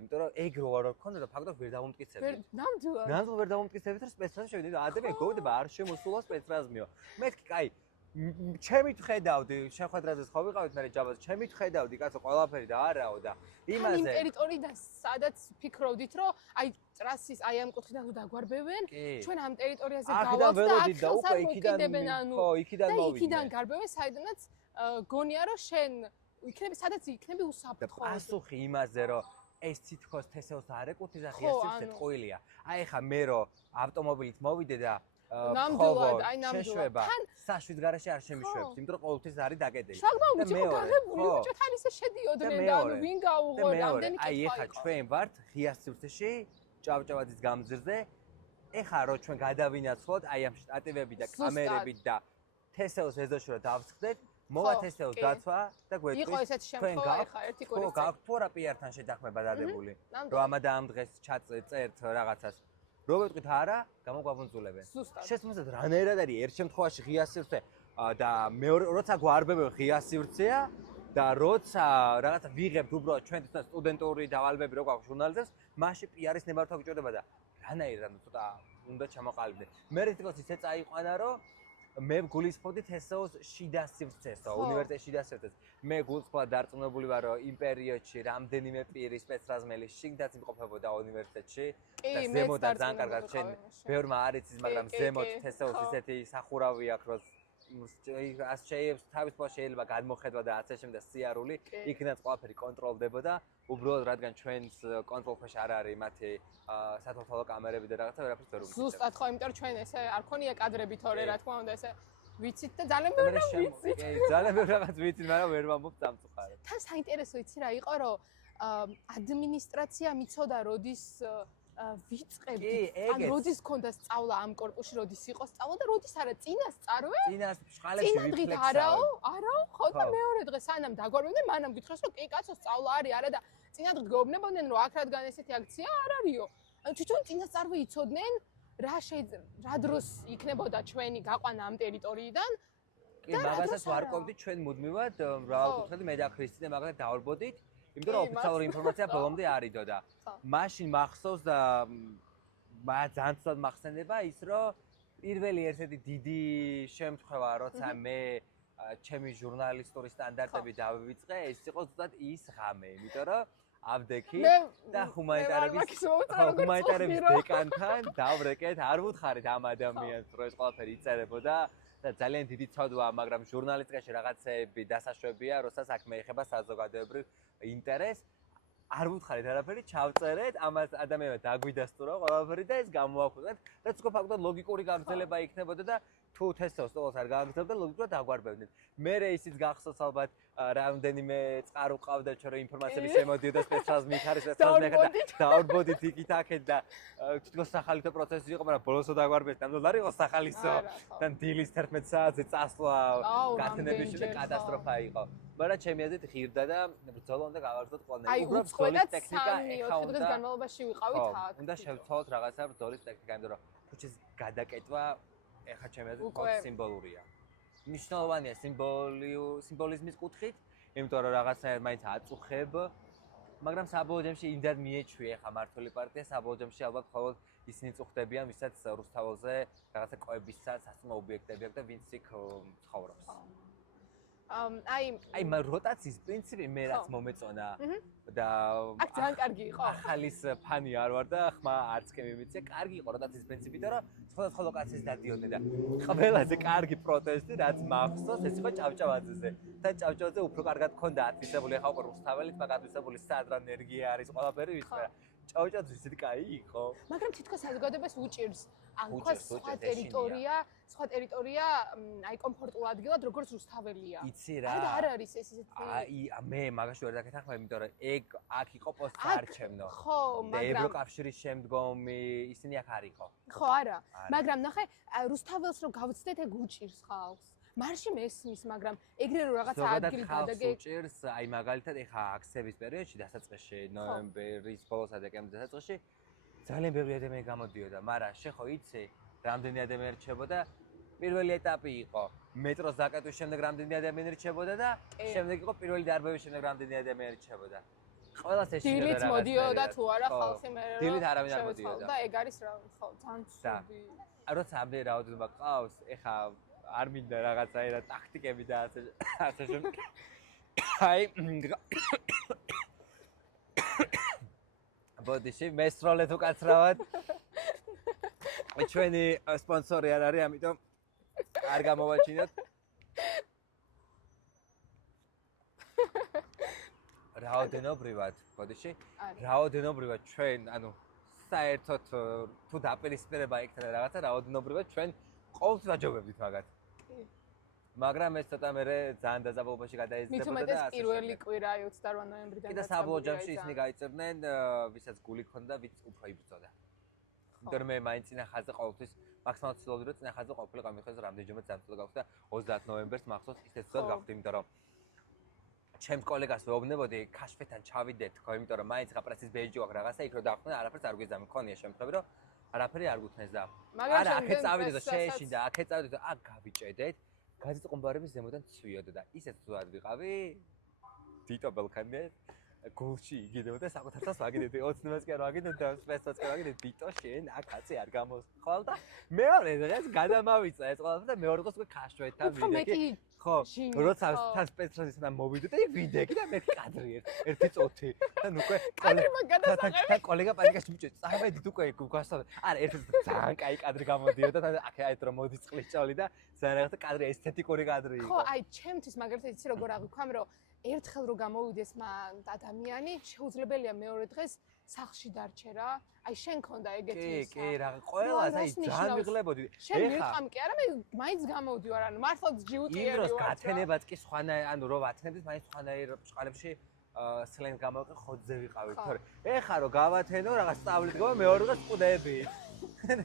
იმიტომ რომ ეგ რო არ ქონდა და ფაქტობრივად ვერ დავუმტკიცებდი ნამდვილად ვერ დავუმტკიცებდი რომ სპეცრაზმი შევიდე და ადამიანი გოვიდა არ შემოსულა სპეცრაზმიო მეთქი კაი ჩემით ხედავდი შეხვედრაზე ხო ვიყავით მე ჯაბას ჩემით ხედავდი კაცო ყველაფერი და არაო და იმაზე იმ ტერიტორიიდან სადაც ფიქრობდით რომ აი ტრასის აი ამ კუთხიდან თუ დაგვარბევენ ჩვენ ამ ტერიტორიაზე გავალთ და აქ ხელს არ მოკიდებენ ანუ ხო იქიდან მოვიდნენ იქიდან გარბევენ საიდანაც გონია რომ შენ იქნები სადაც იქნები უსაფრთხო პასუხი იმაზე რომ ეს თითქოს თესეოს არ ეკუთვნის და ღია სივრცე ტყუილია აი ხა მე რომ ავტომობილით მოვიდე და ნამდვილად, აი ნამდვილად. თან საშვიდ garaში არ შემიშვებს, იმიტომ რომ ყოველთვის არის დაკეტილი. შალბაუმი იყო გაღებული, ბიჭო თან ისე შედიოდნენ და ანუ ვინ გაუღო რამდენი კითხვა იყო. აი ეხა ჩვენ ვართ ღია სივრცეში, ჭავჭავაძის გამზირზე. ეხა რო ჩვენ გადავინაცვლოთ აი ამ შტატივებით და კამერებით და თესეოს ეზოში რომ დავსხდეთ, მოვა თესეოს დაცვა და გვეტყვის. იყო ესეთი შემთხვევა ეხა ერთი კურიცი. ხო, გაქვთ თუ არა PR-თან შეთანხმება დადებული, რომ ამადა ამ დღეს წერთ რაღაცას. რო ვეტყვით არა, გამოგვაბუნძულებენ. შესაბამისად, რანაირად არის ერთ შემთხვევაში ღია სივრცე და მეორე როცა გვარბებენ ღია სივრცეა და როცა რაღაცა ვიღებთ უბრალოდ ჩვენთვის სტუდენტური დავალებები რო გვაქვს ჟურნალისტებს, მაშინ PR-ის ნებართვა გიჭირდება და რანაირად ცოტა უნდა ჩამოყალიბდე. მე თვითონ ისე წაიყვანა, რომ მე გულისხმობდი თესეოს შიდა სივრცესო, უნივერსიტეტის შიდა სივრცეს. მე გულისხმობ დარწმუნებული ვარ, რომ იმ პერიოდში რამდენიმე პირი სპეცრაზმელი შიგნით იმყოფებოდა უნივერსიტეტში და ზემოდან ძალიან კარგად შენ ბევრმა არ იცის, მაგრამ ზემოთ თესეოს ისეთი სახურავი აქვს, რომ თავის პოს შეიძლება გადმოხედვა და ასე შემდეგ სიარული, იქნაც ყველაფერი კონტროლდებოდა. უბრალოდ რადგან ჩვენს კონტროლქვეშ არ არის მათი სათვალთვალო კამერები და რაღაცა ვერაფერს ვერ უგრძნობთ. ზუსტად ხო, იმიტომ რომ ჩვენ ესე არ ქონია კადრები თორე რა თქმა უნდა ესე ვიცით და ძალიან ბევრი რამ ვიცით. ძალიან ბევრი რაღაც ვიცით, მაგრამ ვერ ვამბობ სამწუხაროდ. თან საინტერესო იცი რა იყო, რომ ადმინისტრაცია მიცოდა როდის ვიწყებდი. ან როდის ქონდა სწავლა ამ კორპუსში, როდის იყო სწავლა და როდის არა, წინას წარვე? წინას შხალებში ვიფლექსავ. არაო, ხო და მეორე დღე სანამ დაგვარბებდნენ, მანამ გითხრას რომ კი კაცო სწავლა არის, არა და წინათ გგონებოდნენ რომ აქ რადგან ესეთი აქცია არ არისო. ანუ თვითონ წინას წარვე იცოდნენ რა დროს იქნებოდა ჩვენი გაყვანა ამ ტერიტორიიდან. კი, მაგასაც ვარკვევდი ჩვენ მუდმივად, მრავალკუთხედი მე და ქრისტინე მაგალითად დავარბოდით. იმიტომ რომ ოფიციალური ინფორმაცია ბოლომდე არიდო და მაშინ მახსოვს და ძალიან ცუდად მახსენდება ის რომ პირველი ერთ-ერთი დიდი შემთხვევა როცა მე ჩემი ჟურნალისტური სტანდარტები დავივიწყე ეს იყო ზუსტად ის ღამე იმიტომ რომ აბდექი და ჰუმანიტარების დეკანთან დავრეკეთ არ ვუთხარით ამ ადამიანს რომ ეს ყველაფერი იწერებოდა და ძალიან დიდი ცოდვა მაგრამ ჟურნალისტიკაში რაღაცეები დასაშვებია როცა საქმე ეხება საზოგადოებრივ ინტერესს არ ვუთხარით არაფერი ჩავწერეთ ამას ადამიანმა დაგვიდასტურა ყველაფერი და ეს გამოაქვეყნეთ რაც უკვე ფაქტობრივად ლოგიკური გაგრძელება იქნებოდა და თუ თესეოს სტოლს არ გააგრძელებდა ლოგიკურად დაგვარბებდნენ მე ისიც გახსოვს ალბათ რამდენიმე წყარო ყავდა ჩვენ რომ ინფორმაციები შემოდიოდა სპეციალს მიხარის სპეციალს დაურბოდით იქით აქეთ და თითქოს სახალისო პროცესი იყო, მაგრამ ბოლოსო დაგვარბეს, ნამდვილად არ იყო სახალისო და დილის 11 საათზე წასვლა გათენების შემდეგ კატასტროფა იყო. მაგრამ ჩემი აზრით ღირდა და ბრძოლა უნდა გავაგრძელოთ ყველანაირად. უბრალოდ ბრძოლა ტექნიკა ეხა უნდა განმავლობაში ვიყავით აქ. უნდა შევცვალოთ რაღაცა ბრძოლის ტექნიკა, იმიტომ რომ ქუჩის გადაკეტვა ეხა ჩემი აზრით מאוד სიმბოლურია. მნიშვნელოვანია სიმბოლიზმის კუთხით, იმიტომ რომ რაღაცნაირად მაინც აწუხებ, მაგრამ საბოლოო ჯამში იმდან მიეჩვი ეხა მართული პარტია, საბოლოო ჯამში ალბათ მხოლოდ ისინი წუხდებიან, ვისაც რუსთაველზე რაღაცა კოებისა სასწავლო ობიექტები აქვს და ვინც იქ ცხოვრობს. აი როტაციის პრინციპი მე რაც მომეწონა და აქ ძალიან კარგი იყო. ახალის ფანი არ ვარ და ხმა არც კი მიმიწია. კარგი იყო როტაციის პრინციპი და რომ სხვადასხვა ლოკაციას დადიოდნენ და ყველაზე კარგი პროტესტი რაც მახსოვს ეს იყო ჭავჭავაძეზე. და ჭავჭავაძე უფრო კარგად ქონდა ათვისებული, ახლა უკვე რუსთაველით მაგ ათვისებული სად რა ენერგია არის ყველაფერი ვიცხრა. ჭავჭავაძე ისეთი კაი იყო. მაგრამ თითქოს საზოგადოებას უჭირს ან თქვა სხვა ტერიტორია აი კომფორტულ ადგილად როგორც რუსთაველია. იცი რა. არ არის ეს ისეთი. აი მე მაგაში ვერ დაგეთახმები, იმიტომ რომ აქ იყო პოსტი არჩევნო. ხო, მაგრამ ევროკავშირის შემდგომი ისინი აქ არ იყო. ხო, არა. მაგრამ ნახე, რუსთაველს რო გავცდეთ, ეგ უჭირს ხალხს. მარში მესმის, მაგრამ ეგრე რო რაღაცა ადგილი გადაგე უჭირს, აი მაგალითად ეხა აქცების პერიოდში დასაწყისში, ნოემბრის ბოლოსა და დეკემბრის დასაწყისში ძალიან ბევრი ადამიანი გამოდიოდა, მაგრამ შეხო იცი, რამდენი ადამიანი რჩებოდა? პირველი ეტაპი იყო მეტროს დაკეტვის შემდეგ რამდენი ადამიანი რჩებოდა და შემდეგ იყო პირველი დარბევის შემდეგ რამდენი ადამიანი რჩებოდა. ყველას ეშინოდა დილით მოდიოდა თუ არა ხალხი მე რა. დილით არავინ არ მოდიოდა. და ეგ არის რა, ხო, ძალიან ცუდი. როცა ამდენი რაოდენობა ყავს, ეხა არ მინდა რაღაცაირა ტაქტიკები და ასე შემდეგ. აი ბოდიში მესროლეთ უკაცრავად. ჩვენი სპონსორი არ არის, ამიტომ არ გამოვაჩინოთ. რაოდენობრივად, ბოდიში, რაოდენობრივად ჩვენ, ანუ საერთოდ თუ დაპირისპირება იქნება რაღაცა, რაოდენობრივად ჩვენ ყოველთვის ვაჯობებდით მაგათ. მაგრამ ეს ცოტა მერე ძალიან დაზაბულობაში გადაიზრდებოდა და მithumetes პირველი კვირა 28 ნოემბრიდან და საბოლოო ჯამში ისინი გაიწევდნენ, ვისაც გული ჰქონდა, ვიც უფრო იბრძოდა. იმიტომ რომ მე მაინც წინა ხაზზე ყოველთვის მაქსიმალურად ცდილობდი, რომ წინა ხაზზე ყოფილიყო, მიხედავთ რამდენჯერმე ძამწულა გაქვს და 30 ნოემბერს მახსოვს ისეთ ცუდად გავხდი, იმიტომ რომ ჩემს კოლეგას ვეუბნებოდი ქაშვეთთან ჩავიდეთ, ხო, იმიტომ რომ მაინც რა პრესის ბეიჯი აქვს რაღაცა, იქ რო დავხდნენ, არაფერს არ გვიზამი, მქონია შემთხვევები, რომ არაფერი არ გუთნეს და არა, აქეთ წავიდეთ და შეეშინ და აქეთ წავიდეთ და აქ გავიჭედეთ. გაზეთყომბარების ზემოდან ცვიოდა და ისეთ ცუდად ვიყავი. დიტო ბელქანე გულში იგინებოდა საკუთარსაც ვაგინებდი 20-ს კი არ ვაგინებდი და სპეცსაც კი ვაგინებდი დიტო შენ აქ აცი არ გამოსხვალ და მეორე დღეს გადამავიწყა ეს ყველაფერი და მეორე დღეს უკვე ქაშვეთთან ვიდექი ხო როცა თან სპეცროსის და მოვიდე და ვიდექი და მე კადრი ერთი წოთი და ნუ უკვე და კოლეგა პანიკაში მიჭირდა წავედით უკვე გვასწავლე არა ერთი ძალიან კაი კადრი გამოდიოდა და აქ აი რომ მოდის წყლის ჭოლი და ძალიან რაღაცა კადრი ესთეტიკური კადრი იყო ხო აი ჩემთვის მაგალითად იცი როგორ აღვიქვამ რომ ერთხელ რო გამოვიდეს მან ადამიანი შეუძლებელია მეორე დღეს სახლში დარჩე რა აი შენ ქონდა ეგეთი კი კი რა ყველას აი ძალიან მიღლებოდი შენ ვიყამ კი არა მე მაინც გამოვდივარ ანუ მართლაც ჯიუტიერი ვარ იმ დროს გათენებაც კი სხვანაირ ანუ რო ვათენებდით მაინც სხვანაირ ბჭყალებში სლენგ გამოვიყე ხოძზე ვიყავით თორე ეხა რო გავათენო რაღაც სწავლით გვა მეორე დღეს ყუდები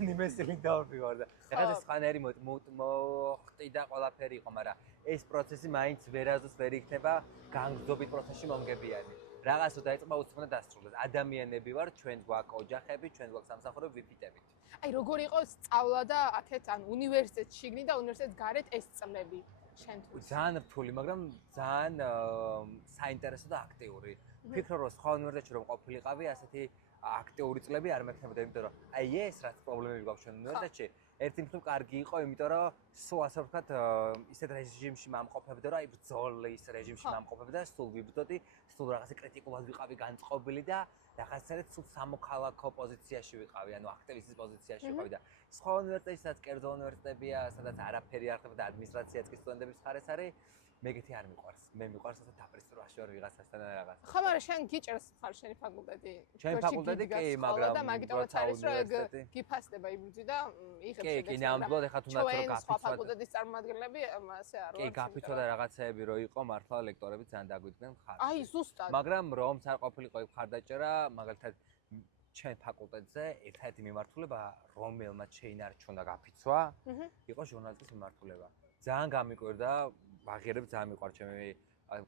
ნიმესილი დავფივარ და ეხლა ეს სხვანაირი მოხდი და ყველაფერი იყო მაგრამ ეს პროცესი მაინც ვერაზოს ვერ იქნება განგზობით პროცესში მომგებიანი რაღაცა დაიწყება უცბად დასრულდეს ადამიანები ვარ ჩვენ გვაქვს ოჯახები ჩვენ გვაქვს სამსახურები ვიფიტებით აი როგორ იყო სწავლა და აქეთ ან უნივერსიტეტში შიგნით და უნივერსიტეტის გარეთ ეს წლები შენთვის ძალიან რთული მაგრამ ძალიან საინტერესო და აქტიური ვფიქრობ რომ სხვა უნივერსიტეტში რომ ყოფილიყავი ასეთი აქტიური წლები არ მექნებოდა იმიტომ რომ აი ეს რაც პრობლემები გვაქვს ჩვენ უნივერსიტეტში ერთი მხრივ კარგი იყო იმიტომ რომ სულ ასე ვთქვათ ისეთ რეჟიმში მამყოფებდა რომ აი ბრძოლის რეჟიმში მამყოფებდა სულ ვიბრძოდი სულ რაღაცა კრიტიკულად ვიყავი განწყობილი და რაღაცა სულ სამოქალაქო პოზიციაში ვიყავი ანუ აქტივისტის პოზიციაში ვიყავი და სხვა უნივერსიტეტში სადაც კერძო უნივერსიტეტებია სადაც არაფერი არ ხდება და ადმინისტრაციაც კი სტუდენტების მხარეს არის მეგეთი არ მიყვარს. მე მიყვარს ასე დაპრესირებაში ვარ ვიღაცასთან რაღაც. ხო, მაგრამ შენ გიჭერს ხარ შენი ფაკულტეტი. ჩემი ფაკულტეტი კი, მაგრამ და მაგიტომაც არის რომ ეგ გიფასდება იბრუნდი და იღებს კი, კი, ნამდვილად ეხლა თუნდაც რომ სხვა გაფიცვა. ფაკულტეტის წარმომადგენლები ასე არ ვარ. კი, გაფიცვა და რაღაცეები რო იყო, მართლა ლექტორები ძალიან დაგვიდგნენ ხარში. აი, ზუსტად. მაგრამ რომც არ ყოფილიყო იქ ხარდაჭერა, მაგალითად ჩემ ფაკულტეტზე ერთადერთი მიმართულება, რომელმაც შეინარჩუნა გაფიცვა, იყო ჟურნალისტის მიმართულება. ძალიან გამიკვირდა, აღიერებს ძალიან მიყვარს ჩემი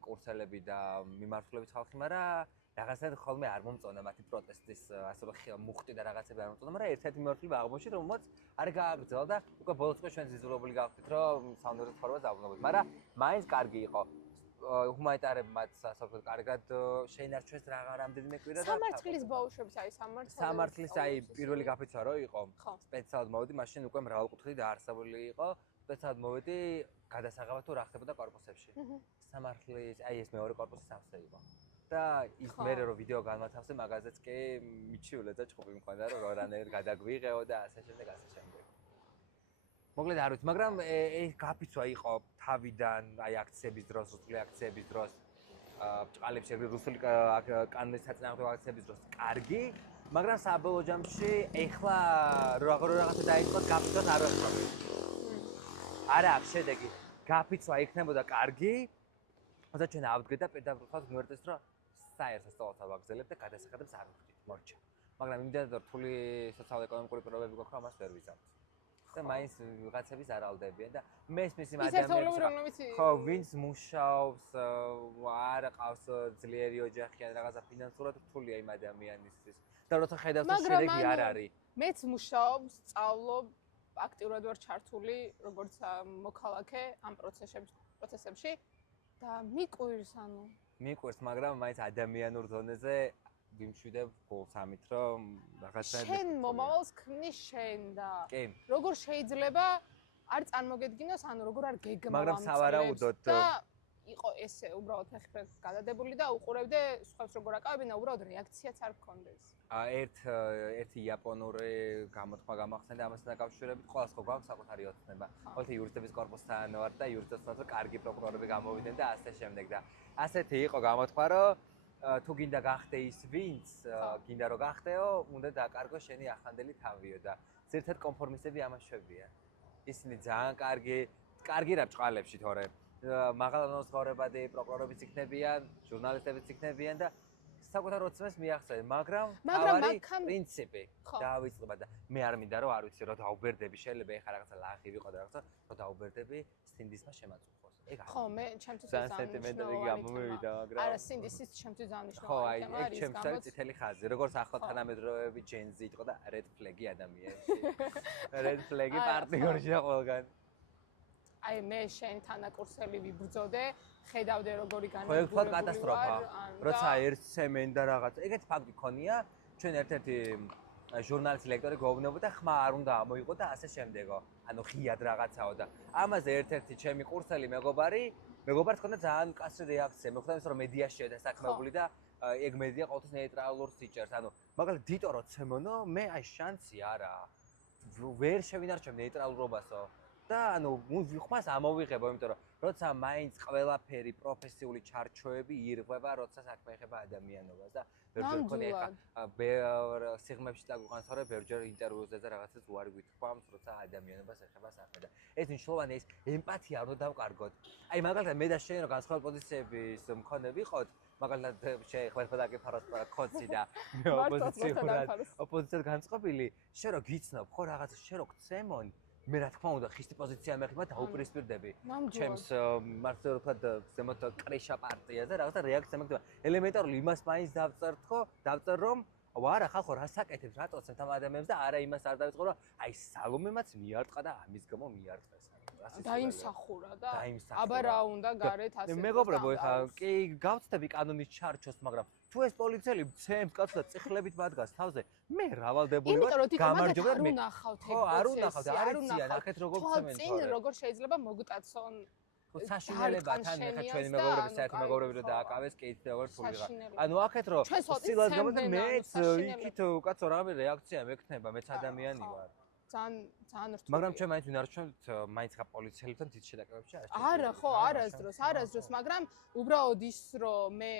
კურსელები და მიმართულების ხალხი, მაგრამ რაღაცნაირად ხოლმე არ მომწონა მათი პროტესტის ასე რომ მუხტი და რაღაცები არ მომწონა, მაგრამ ერთ-ერთი მიმართულება აღმოჩნდა, რომელმაც არ გააგრძელა და უკვე ბოლოს უკვე ჩვენ ზიზურებული გავხდით, რომ საუნდერზე ცხოვრება დაუბრუნდებით. მაგრამ მაინც კარგი იყო. ჰუმანიტარებმაც ასე ვთქვათ, კარგად შეინარჩუნეს რამდენიმე კვირა და სამართლის ბავშვებს აი სამართლის აი პირველი გაფიცვა რო იყო, სპეციალად მოვედი, მაშინ უკვე მრავალკუთხედი დაარსებული იყო. სპეციალად მოვედი გადასაღებად თუ რა ხდებოდა კორპუსებში. სამართლის აი ეს მეორე კორპუსი სამსე იყო. და ის მერე რო ვიდეო განმათავსე მაგაზეც კი მიჩიულა და ჭყობი მქონდა რომ რანაირად გადაგვიღეო და ასე შემდეგ. მოკლედ არ ვიცი, მაგრამ ეს გაფიცვა იყო თავიდან აი აქციების დროს, რუსული აქციების დროს, ბჭყალებში რუსული კანონის საწინააღმდეგო აქციების დროს კარგი, მაგრამ საბოლოო ჯამში ეხლა რაღაცა დაიწყოს გაფიცვას არ ვახსოვს. არა აქვს შედეგი. გაფიცვა იქნებოდა კარგი, თუმცა ჩვენ ავდგეთ და პედაგოგებთან უნივერსიტეტს რომ საერთო სწავლას ავაგზავნებთ და გადასახადებს არ ვხვდით, მორჩა. მაგრამ იმდენად რთული სოციალურ-ეკონომიკური პრობლემები გვაქვს, რომ ამას ვერ ვიზამთ. და მაინც ვიღაცების არ ალდებიან და მესმის იმ ადამიანებს ხო ვინც მუშაობს არ ყავს ძლიერი ოჯახი ან რაღაცა ფინანსურად რთულია იმ ადამიანისთვის და როცა ხედავს რომ შედეგი არ არის მეც მუშაობ სწავლობ აქტიურად ვარ ჩართული როგორც მოქალაქე ამ პროცესებში და მიყვირს მაგრამ მაინც ადამიანურ ზონეზე ვიმშვიდებ გოლს ამით რომ რაღაცა შენ მომავალს ქმნის შენ და კი როგორ შეიძლება არ წარმოგედგინოს ანუ როგორ არ გეგმა მაგრამ სავარაუდოდ და იყო ესე უბრალოდ ფეხი გადადებული და უყურებდე სხვებს როგორ აკავებენ და უბრალოდ რეაქციაც არ გქონდეს ერთი იაპონური გამოთქმა გამახსენდა ამასთან დაკავშირებით ყოველს ხო გვაქვს საკუთარი ოცნება ყოველთვის იურისტების კორპუსთან ვარ და იურისტებსაც კარგი პროკურორები გამოვიდნენ და ასე შემდეგ და ასეთი იყო გამოთქმა რომ თუ გინდა გახდე ის ვინც გინდა რომ გახდეო, უნდა დაკარგო შენი ახანდელი თავიო და ზერთად კონფორმისტები ამას შვებიან. ისინი ძალიან კარგი რა ბჭყალებში თორე მაღალანოს ცხოვრებადი პროკურორებიც იქნებიან, ჟურნალისტებიც იქნებიან და საკუთარ ოცნებას მიახსენებენ, მაგრამ თავარი პრინციპი დავიწყება და მე არ მინდა რომ არ ვიცი რომ დაუბერდები შეიძლება ეხა რაღაცა ლაღი ვიყო და რაღაცა რომ დაუბერდები სინდისმა შემაწუხოს. ხო, მე ჩემთვის ძალიან სენტიმენტები გამომივიდა, მაგრამ არა, სინდისის ჩემთვის ძალიან ხო, აი, ეგ ჩემთვის არის წითელი ხაზი. როგორც ახლა თანამედროვეები ჯენზი იყო და red flag-ი ადამიანში. red flag-ი პარტნიორშია ყველგან. აი, მე შენ თანაკურსელი ვიბრძოდე, ხედავდე როგორი განადგურებული ვარ. ხო, კატასტროფა. როცა ერთ სემენ და რაღაც. ეგეთი ფაქტი ქონია, ჩვენ ერთ-ერთი ჟურნალისტი ლექტორი გვეუბნებოდა ხმა არ უნდა მოიყო და ასე შემდეგო. ანუ ღიად რაღაცაო და ამაზე ერთ-ერთი ჩემი კურსელი მეგობარს ჰქონდა ძალიან კასრი რეაქცია. მე ხვდები რომ მედიაშია დასაქმებული და ეგ მედია ყოველთვის ნეიტრალურს იჭერს. ანუ მაგალითად დიტო რო ცემონო, მე აი შანსი არა. ვერ შევინარჩუნებ ნეიტრალურობასო. და ანუ ხმას ამოვიღებო, იმიტომ რომ როცა მაინც ყველაფერი პროფესიული ჩარჩოები ირღვევა, როცა საქმე ეხება ადამიანობას და ბევრჯერ მქონია ეხა ბევრ სიღრმეებში დაგვიყვანს, რომ ბევრჯერ ინტერვიუზე და რაღაცას უარი გვითხოვამს, როცა ადამიანობას ეხება საქმე და ეს მნიშვნელოვანია, ეს ემპათია არ უნდა დავკარგოთ. აი მაგალითად მე და შენ რო განსხვავებული პოზიციების მქონე ვიყოთ, მაგალითად შეხვედრა დაგიფაროთ კოცი და ოპოზიციად განწყობილი, შენ რო გიცნობ ხო რაღაცა შენ რო გცემონ მე რა თქმა უნდა ხისტი პოზიცია მეხება დაუპირისპირდები ჩემს მართლა ვთქვათ ზემოთ კრეშა პარტიაზე რაღაცა რეაქცია მეკდება ელემენტარული იმას მაინც დავწერთ ხო დავწერ რომ ვარა ხალხო რა საკეთებს რატოცებთ ამ ადამიანებს და არა იმას არ დავიწყო რომ აი სალომემაც მიარტყა და ამის გამო მიარტყეს დაიმსახურა და აბა რა უნდა გარეთ ასე მეგობრებო ეხა კი გავცდები კანონის ჩარჩოს მაგრამ თუ ეს პოლიციელი მცემს კაცს და წიხლებით მადგას თავზე მე რავალდებული ვარ გამარჯობა და მე ხო არ უნახავთ არ იციან ახეთ როგორ გცემენ წინ როგორ შეიძლება მოგუტაცონ საშინელებათან ეხა ჩვენი მეგობრები საერთო მეგობრები რომ დააკავეს კი როგორ თვლიღა ანუ ახეთ რომ სილას გამო და მეც იქით უკაცო რამე რეაქცია მექნება მეც ადამიანი ვარ ძალიან რთული. მაგრამ ჩვენ მაინც ვინარჩუნებთ მაინც ხა პოლიციელებთან დიდ შედაკებებში არ არა, ხო, არასდროს, მაგრამ უბრალოდ ის რომ მე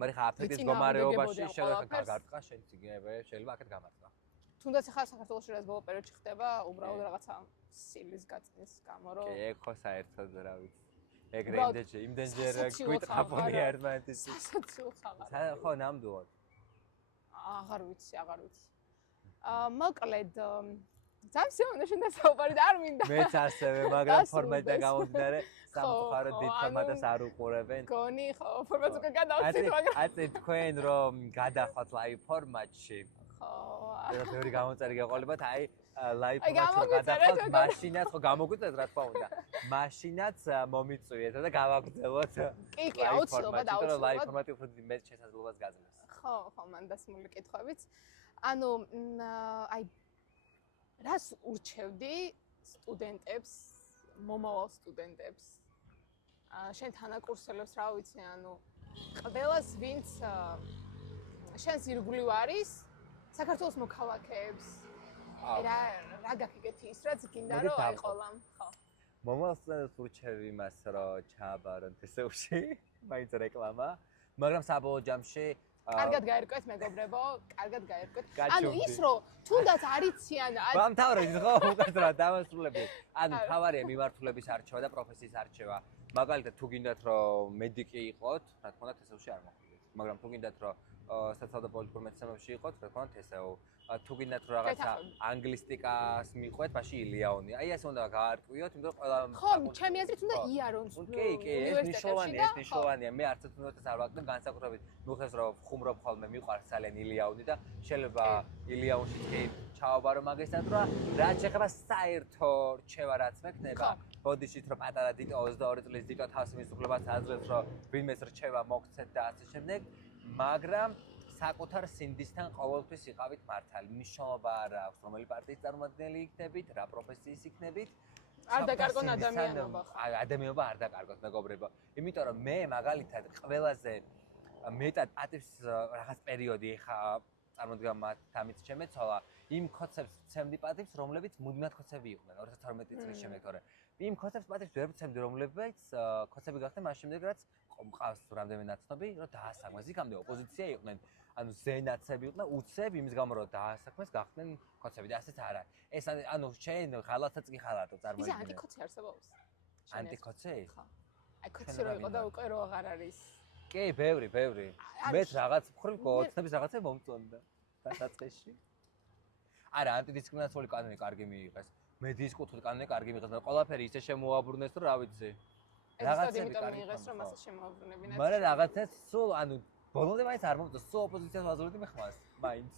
მაგრამ ხა აფეთის მდგომარეობაში შეიძლება გაგარტყა შენ ციგნები, შეიძლება აქეთ გამარტყა. თუნდაც ახლა საქართველოში რაც ბოლო პერიოდში ხდება, უბრალოდ რაღაცა სილის გაწნის გამო რომ კი, ეგ ხო საერთოდ რა ვიცი. ეგრე იმდენჯერ გვიტყაფონი ერთმანეთის. სასაცილო ხალხი. ხო, ნამდვილად. აღარ ვიცი. მოკლედ ძალიან სიამოვნო შენ დასაუბარი და არ მინდა. მეც ასევე, მაგრამ ფორმატიდან გამომდინარე, სამწუხაროდ დიდ ფორმატას არ უყურებენ. გონი, ხო, ფორმატს უკვე გადავწყვეტ, მაგრამ აწე თქვენ რომ გადახვალთ ლაივ ფორმატში. ხო. ეს ბევრი გამოწერი გეყოლებათ, აი ლაივ ფორმატში გადახვალთ მაშინაც, ხო გამოგვიწევთ რა თქმა უნდა. მაშინაც მომიწვიეთ და გავაგრძელოთ. კი, აუცილებლად. ლაივ ფორმატი უფრო მეტ შესაძლებლობას გაძლევს. ხო, მან დასმული კითხვებიც. ანუ აი რას ურჩევდი სტუდენტებს, მომავალ სტუდენტებს? შენ თანაკურსელებს რა ვიცი, ანუ ყველას ვინც შენს ირგვლივ არის, საქართველოს მოქალაქეებს. რა გაგიგეთი ის რაც გინდა რომ აიყოლამ, ხო. მომავალ სტუდენტებს ურჩევი იმას, რომ ჩააბარონ TSU-ში, მაინც რეკლამა, მაგრამ საბოლოო ჯამში კარგად გაერკვეთ მეგობრებო, კარგად გაერკვეთ. ანუ ის რომ თუნდაც არიციან გამთავრეთ ხო, უკაცრავ დავასრულები. ანუ თავარია მიმართულების არჩევა და პროფესიის არჩევა. მაგალითად თუ გინდათ რომ მედიკი იყოთ, რა თქმა უნდა TSU-ში არ მოხვიდეთ. მაგრამ თუ გინდათ რომ სოციალურ და პოლიტიკურ მეცნიერებებში იყოთ, რა თქმა უნდა TSU. თუ გინდათ რომ რაღაცა ანგლისტიკას მიყვეთ, მაშინ ილიაონი. აი ეს უნდა გაარკვიოთ, იმიტომ რომ ყველა ხო, ჩემი აზრით უნდა იარონ. კი, ეს ნიშნავანია. მე არც უნივერსიტეტს არ ვაკეთებ, განსაკუთრებით მიხეს რომ ხუმრობ ხოლმე, მიყვარს ძალიან ილიაონი და შეიძლება ილიაონში კი ჩავაბარო მაგისტრატურა. რაც შეეხება საერთო რჩევა რაც მექნება, ბოდიშით რომ პატარა დიტო 22 წლის დიტო თავს მის უფლებას აძლევს, რომ ვინმეს რჩევა მოგცეთ და ასე შემდეგ, მაგრამ საკუთარ სინდისთან ყოველთვის იყავით მართალი. მნიშვნელობა არ აქვს, რომელი პარტიის წარმომადგენელი იქნებით, რა პროფესიის იქნებით. არ დაკარგონ ადამიანობა. ადამიანობა არ დაკარგოთ, მეგობრებო. იმიტომ რომ მე მაგალითად ყველაზე მეტად პატივს რაღაც პერიოდი ხა წარმოდგა მათამიც შემეცვალა, იმ ხოცებს ვცემდი პატივს, რომლებიც მუდმივად ხოცები იყვნენ 2012 წლის შემდეგ, თორე იმ ხოცებს პატივს ვერ ვცემდი, რომლებიც ხოცები გახდნენ მას შემდეგ, რაც მყავს რამდენიმე ნაცნობი, რომ დაასაქმეს. იქამდე ოპოზიცია იყვნენ. ანუ ზენაცები იყვნენ, უცებ იმის გამო რომ დაასაქმეს, გახდნენ ხოცები და ასეც არა. ეს ანუ შენ ღალატსაც კი ღალატო წარმოიდგინე. ის ანტიკოცი არსებობს? ანტიკოცი? ხო. აი კოცი რო იყო და უკვე რო აღარ არის. კი, ბევრი. მეც რაღაც მხრივ ოცნების რაღაცა მომწონდა დასაწყისში. არა, ანტიდისკრიმინაციული კანონი კარგი მიიღეს. მედიის კუთხით კანონი კარგი მიიღეს, მაგრამ ყველაფერი ისე შემოაბრუნეს, რომ რა ვიცი. რაღაცები იმიტომ მიიღეს, რომ ასე შემოაბრუნებინათ. მაგრამ რაღაცას სულ, ანუ ბოლომდე მაინც არ მომწონს, სულ ოპოზიციას ვაზრობდი მე ხმას, მაინც.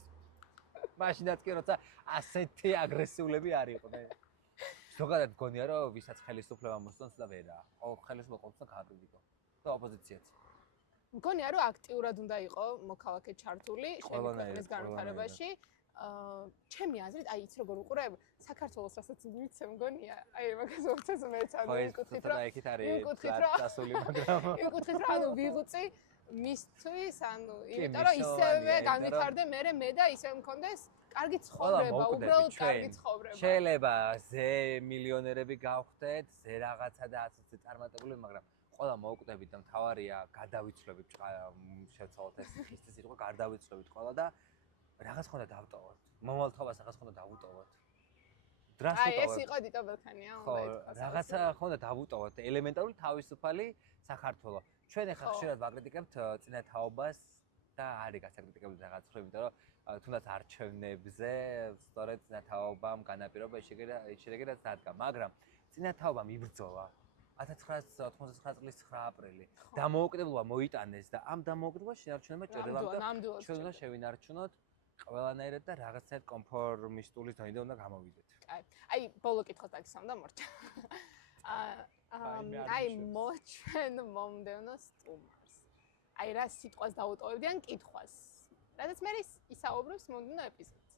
მაშინაც კი როცა ასეთი აგრესიულები არ იყვნენ. ზოგადად გონია, რომ ვისაც ხელისუფლება მოსწონს და ვერა. ყოველ ხელისუფლება ყავს და გააბრუნდიკო. და ოპოზიციაც. მგონია რომ აქტიურად უნდა იყო მოქალაქე ჩართული ქვეყნის განვითარებაში. ჩემი აზრით, აი იცი როგორ უყურებ საქართველოს რასაც ვიცე მგონია, აი მაგას მოხდეს მეც ანუ ვიკუთხით რომ ანუ ვიღუწი მისთვის, ანუ იმიტომ რომ ისევე განვითარდე მე და ისე მქონდეს კარგი ცხოვრება, უბრალოდ კარგი ცხოვრება. შეიძლება ზე მილიონერები გავხდეთ, ზე რაღაცა და ასე წარმატებული, მაგრამ ყველა მოვკვდებით და მთავარია გადავიცვლებით შევცვალოთ ეს ხისტის იყო გადავიცვლებით ყველა და რაღაც ხონდა დავტოვოთ. მომალთობას რაღაც ხონდა დავუტოვოთ. დრას აი ეს იყო დიტო ბელქანია, უნდა ითქვას. რაღაცა ხონდა დავუტოვოთ. ელემენტარული თავისუფალი საქართველო. ჩვენ ახლა ხშირად ვაკრიტიკებთ წინათაობას და არის გასაკრიტიკებული რაღაც ხრი, იმიტომ რომ თუნდაც არჩევნებზე სწორედ წინათაობამ განაპირობა შედეგად დადგა, მაგრამ წინათაობამ იბრძოლა 1999 წლის 9 აპრილი. დამოუკიდებლობა მოიტანეს და ამ დამოუკიდებლობას შინარჩუნება ჭირდება და ჩვენ უნდა შევინარჩუნოთ ყველანაირად და რაღაცა კონფორმისტული დონიდან უნდა გამოვიდეთ. აი, ბოლო კითხვა დაგისამ და მორჩა. აი, მოჩვენ მომდევნო სტუმარს. აი, რა სიტყვას დაუტოვებდი ან კითხვას? რადგან მე ისაუბრებს მომდევნო ეპიზოდს.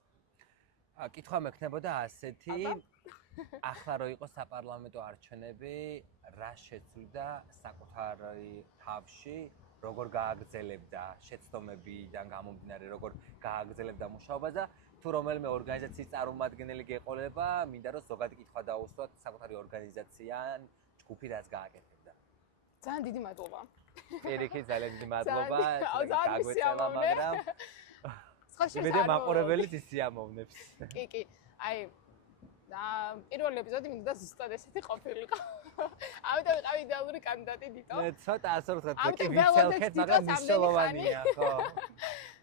კითხვა მექნებოდა ასეთი. ახლა რო იყო საპარლამენტო არჩევნები, რა შეცვლიდა საკუთარი თავში როგორ გააგრძელებდა შეცდომებიდან გამომდინარე, როგორ გააგრძელებდა მუშაობას და თუ რომელიმე ორგანიზაციის წარმომადგენელი გეყოლება, მინდა რომ ზოგადი კითხვა დაუსვათ საკუთარი ორგანიზაციან ჯგუფი რაც გააკეთებდა. ძალიან დიდი მადლობა. პირიქით ძალიან დიდი მადლობა. ძალიან გაგვეცემა, მაგრამ სხვა შეს იმედია მაყურებელიც ისიამოვნებს. კი. აი და პირველი ეპიზოდი მინდა ზუსტად ესეთი ყოფილიყო. ამიტომ ვიყავი იდეალური კანდიდატი დიტო. მე ცოტა ასე ვთქვათ, ამიტომ კი ველოდეთ ვიცელქეთ, დიტოს მაგრამ ამდენი მნიშვნელოვანია, ხო?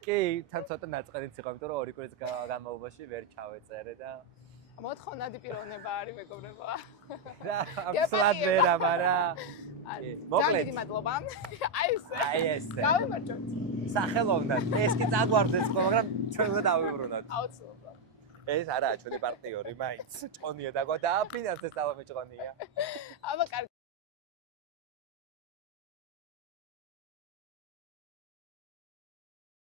კი, თან ცოტა ნაწყენიც იყო, იმიტომ რომ 2 კვირის განმავლობაში ვერ ჩავეწერე და მოთხოვნადი პიროვნება არის მეგობრებო. რა, აბსოლუტურად ვერა, მაგრამ ძალიან მოკლედ. დიდი მადლობა. აი ესე. აი ესე. გავიმარჯოთ. სახელოვნად, ეს კი წაგვარდეს ხო, მაგრამ ჩვენ უნდა დავიბრუნოთ. აუცილებლად. ეს არაა ჩვენი პარტნიორი, მაინც ჭყონია და დააფინანსეს თავი ჭყონია.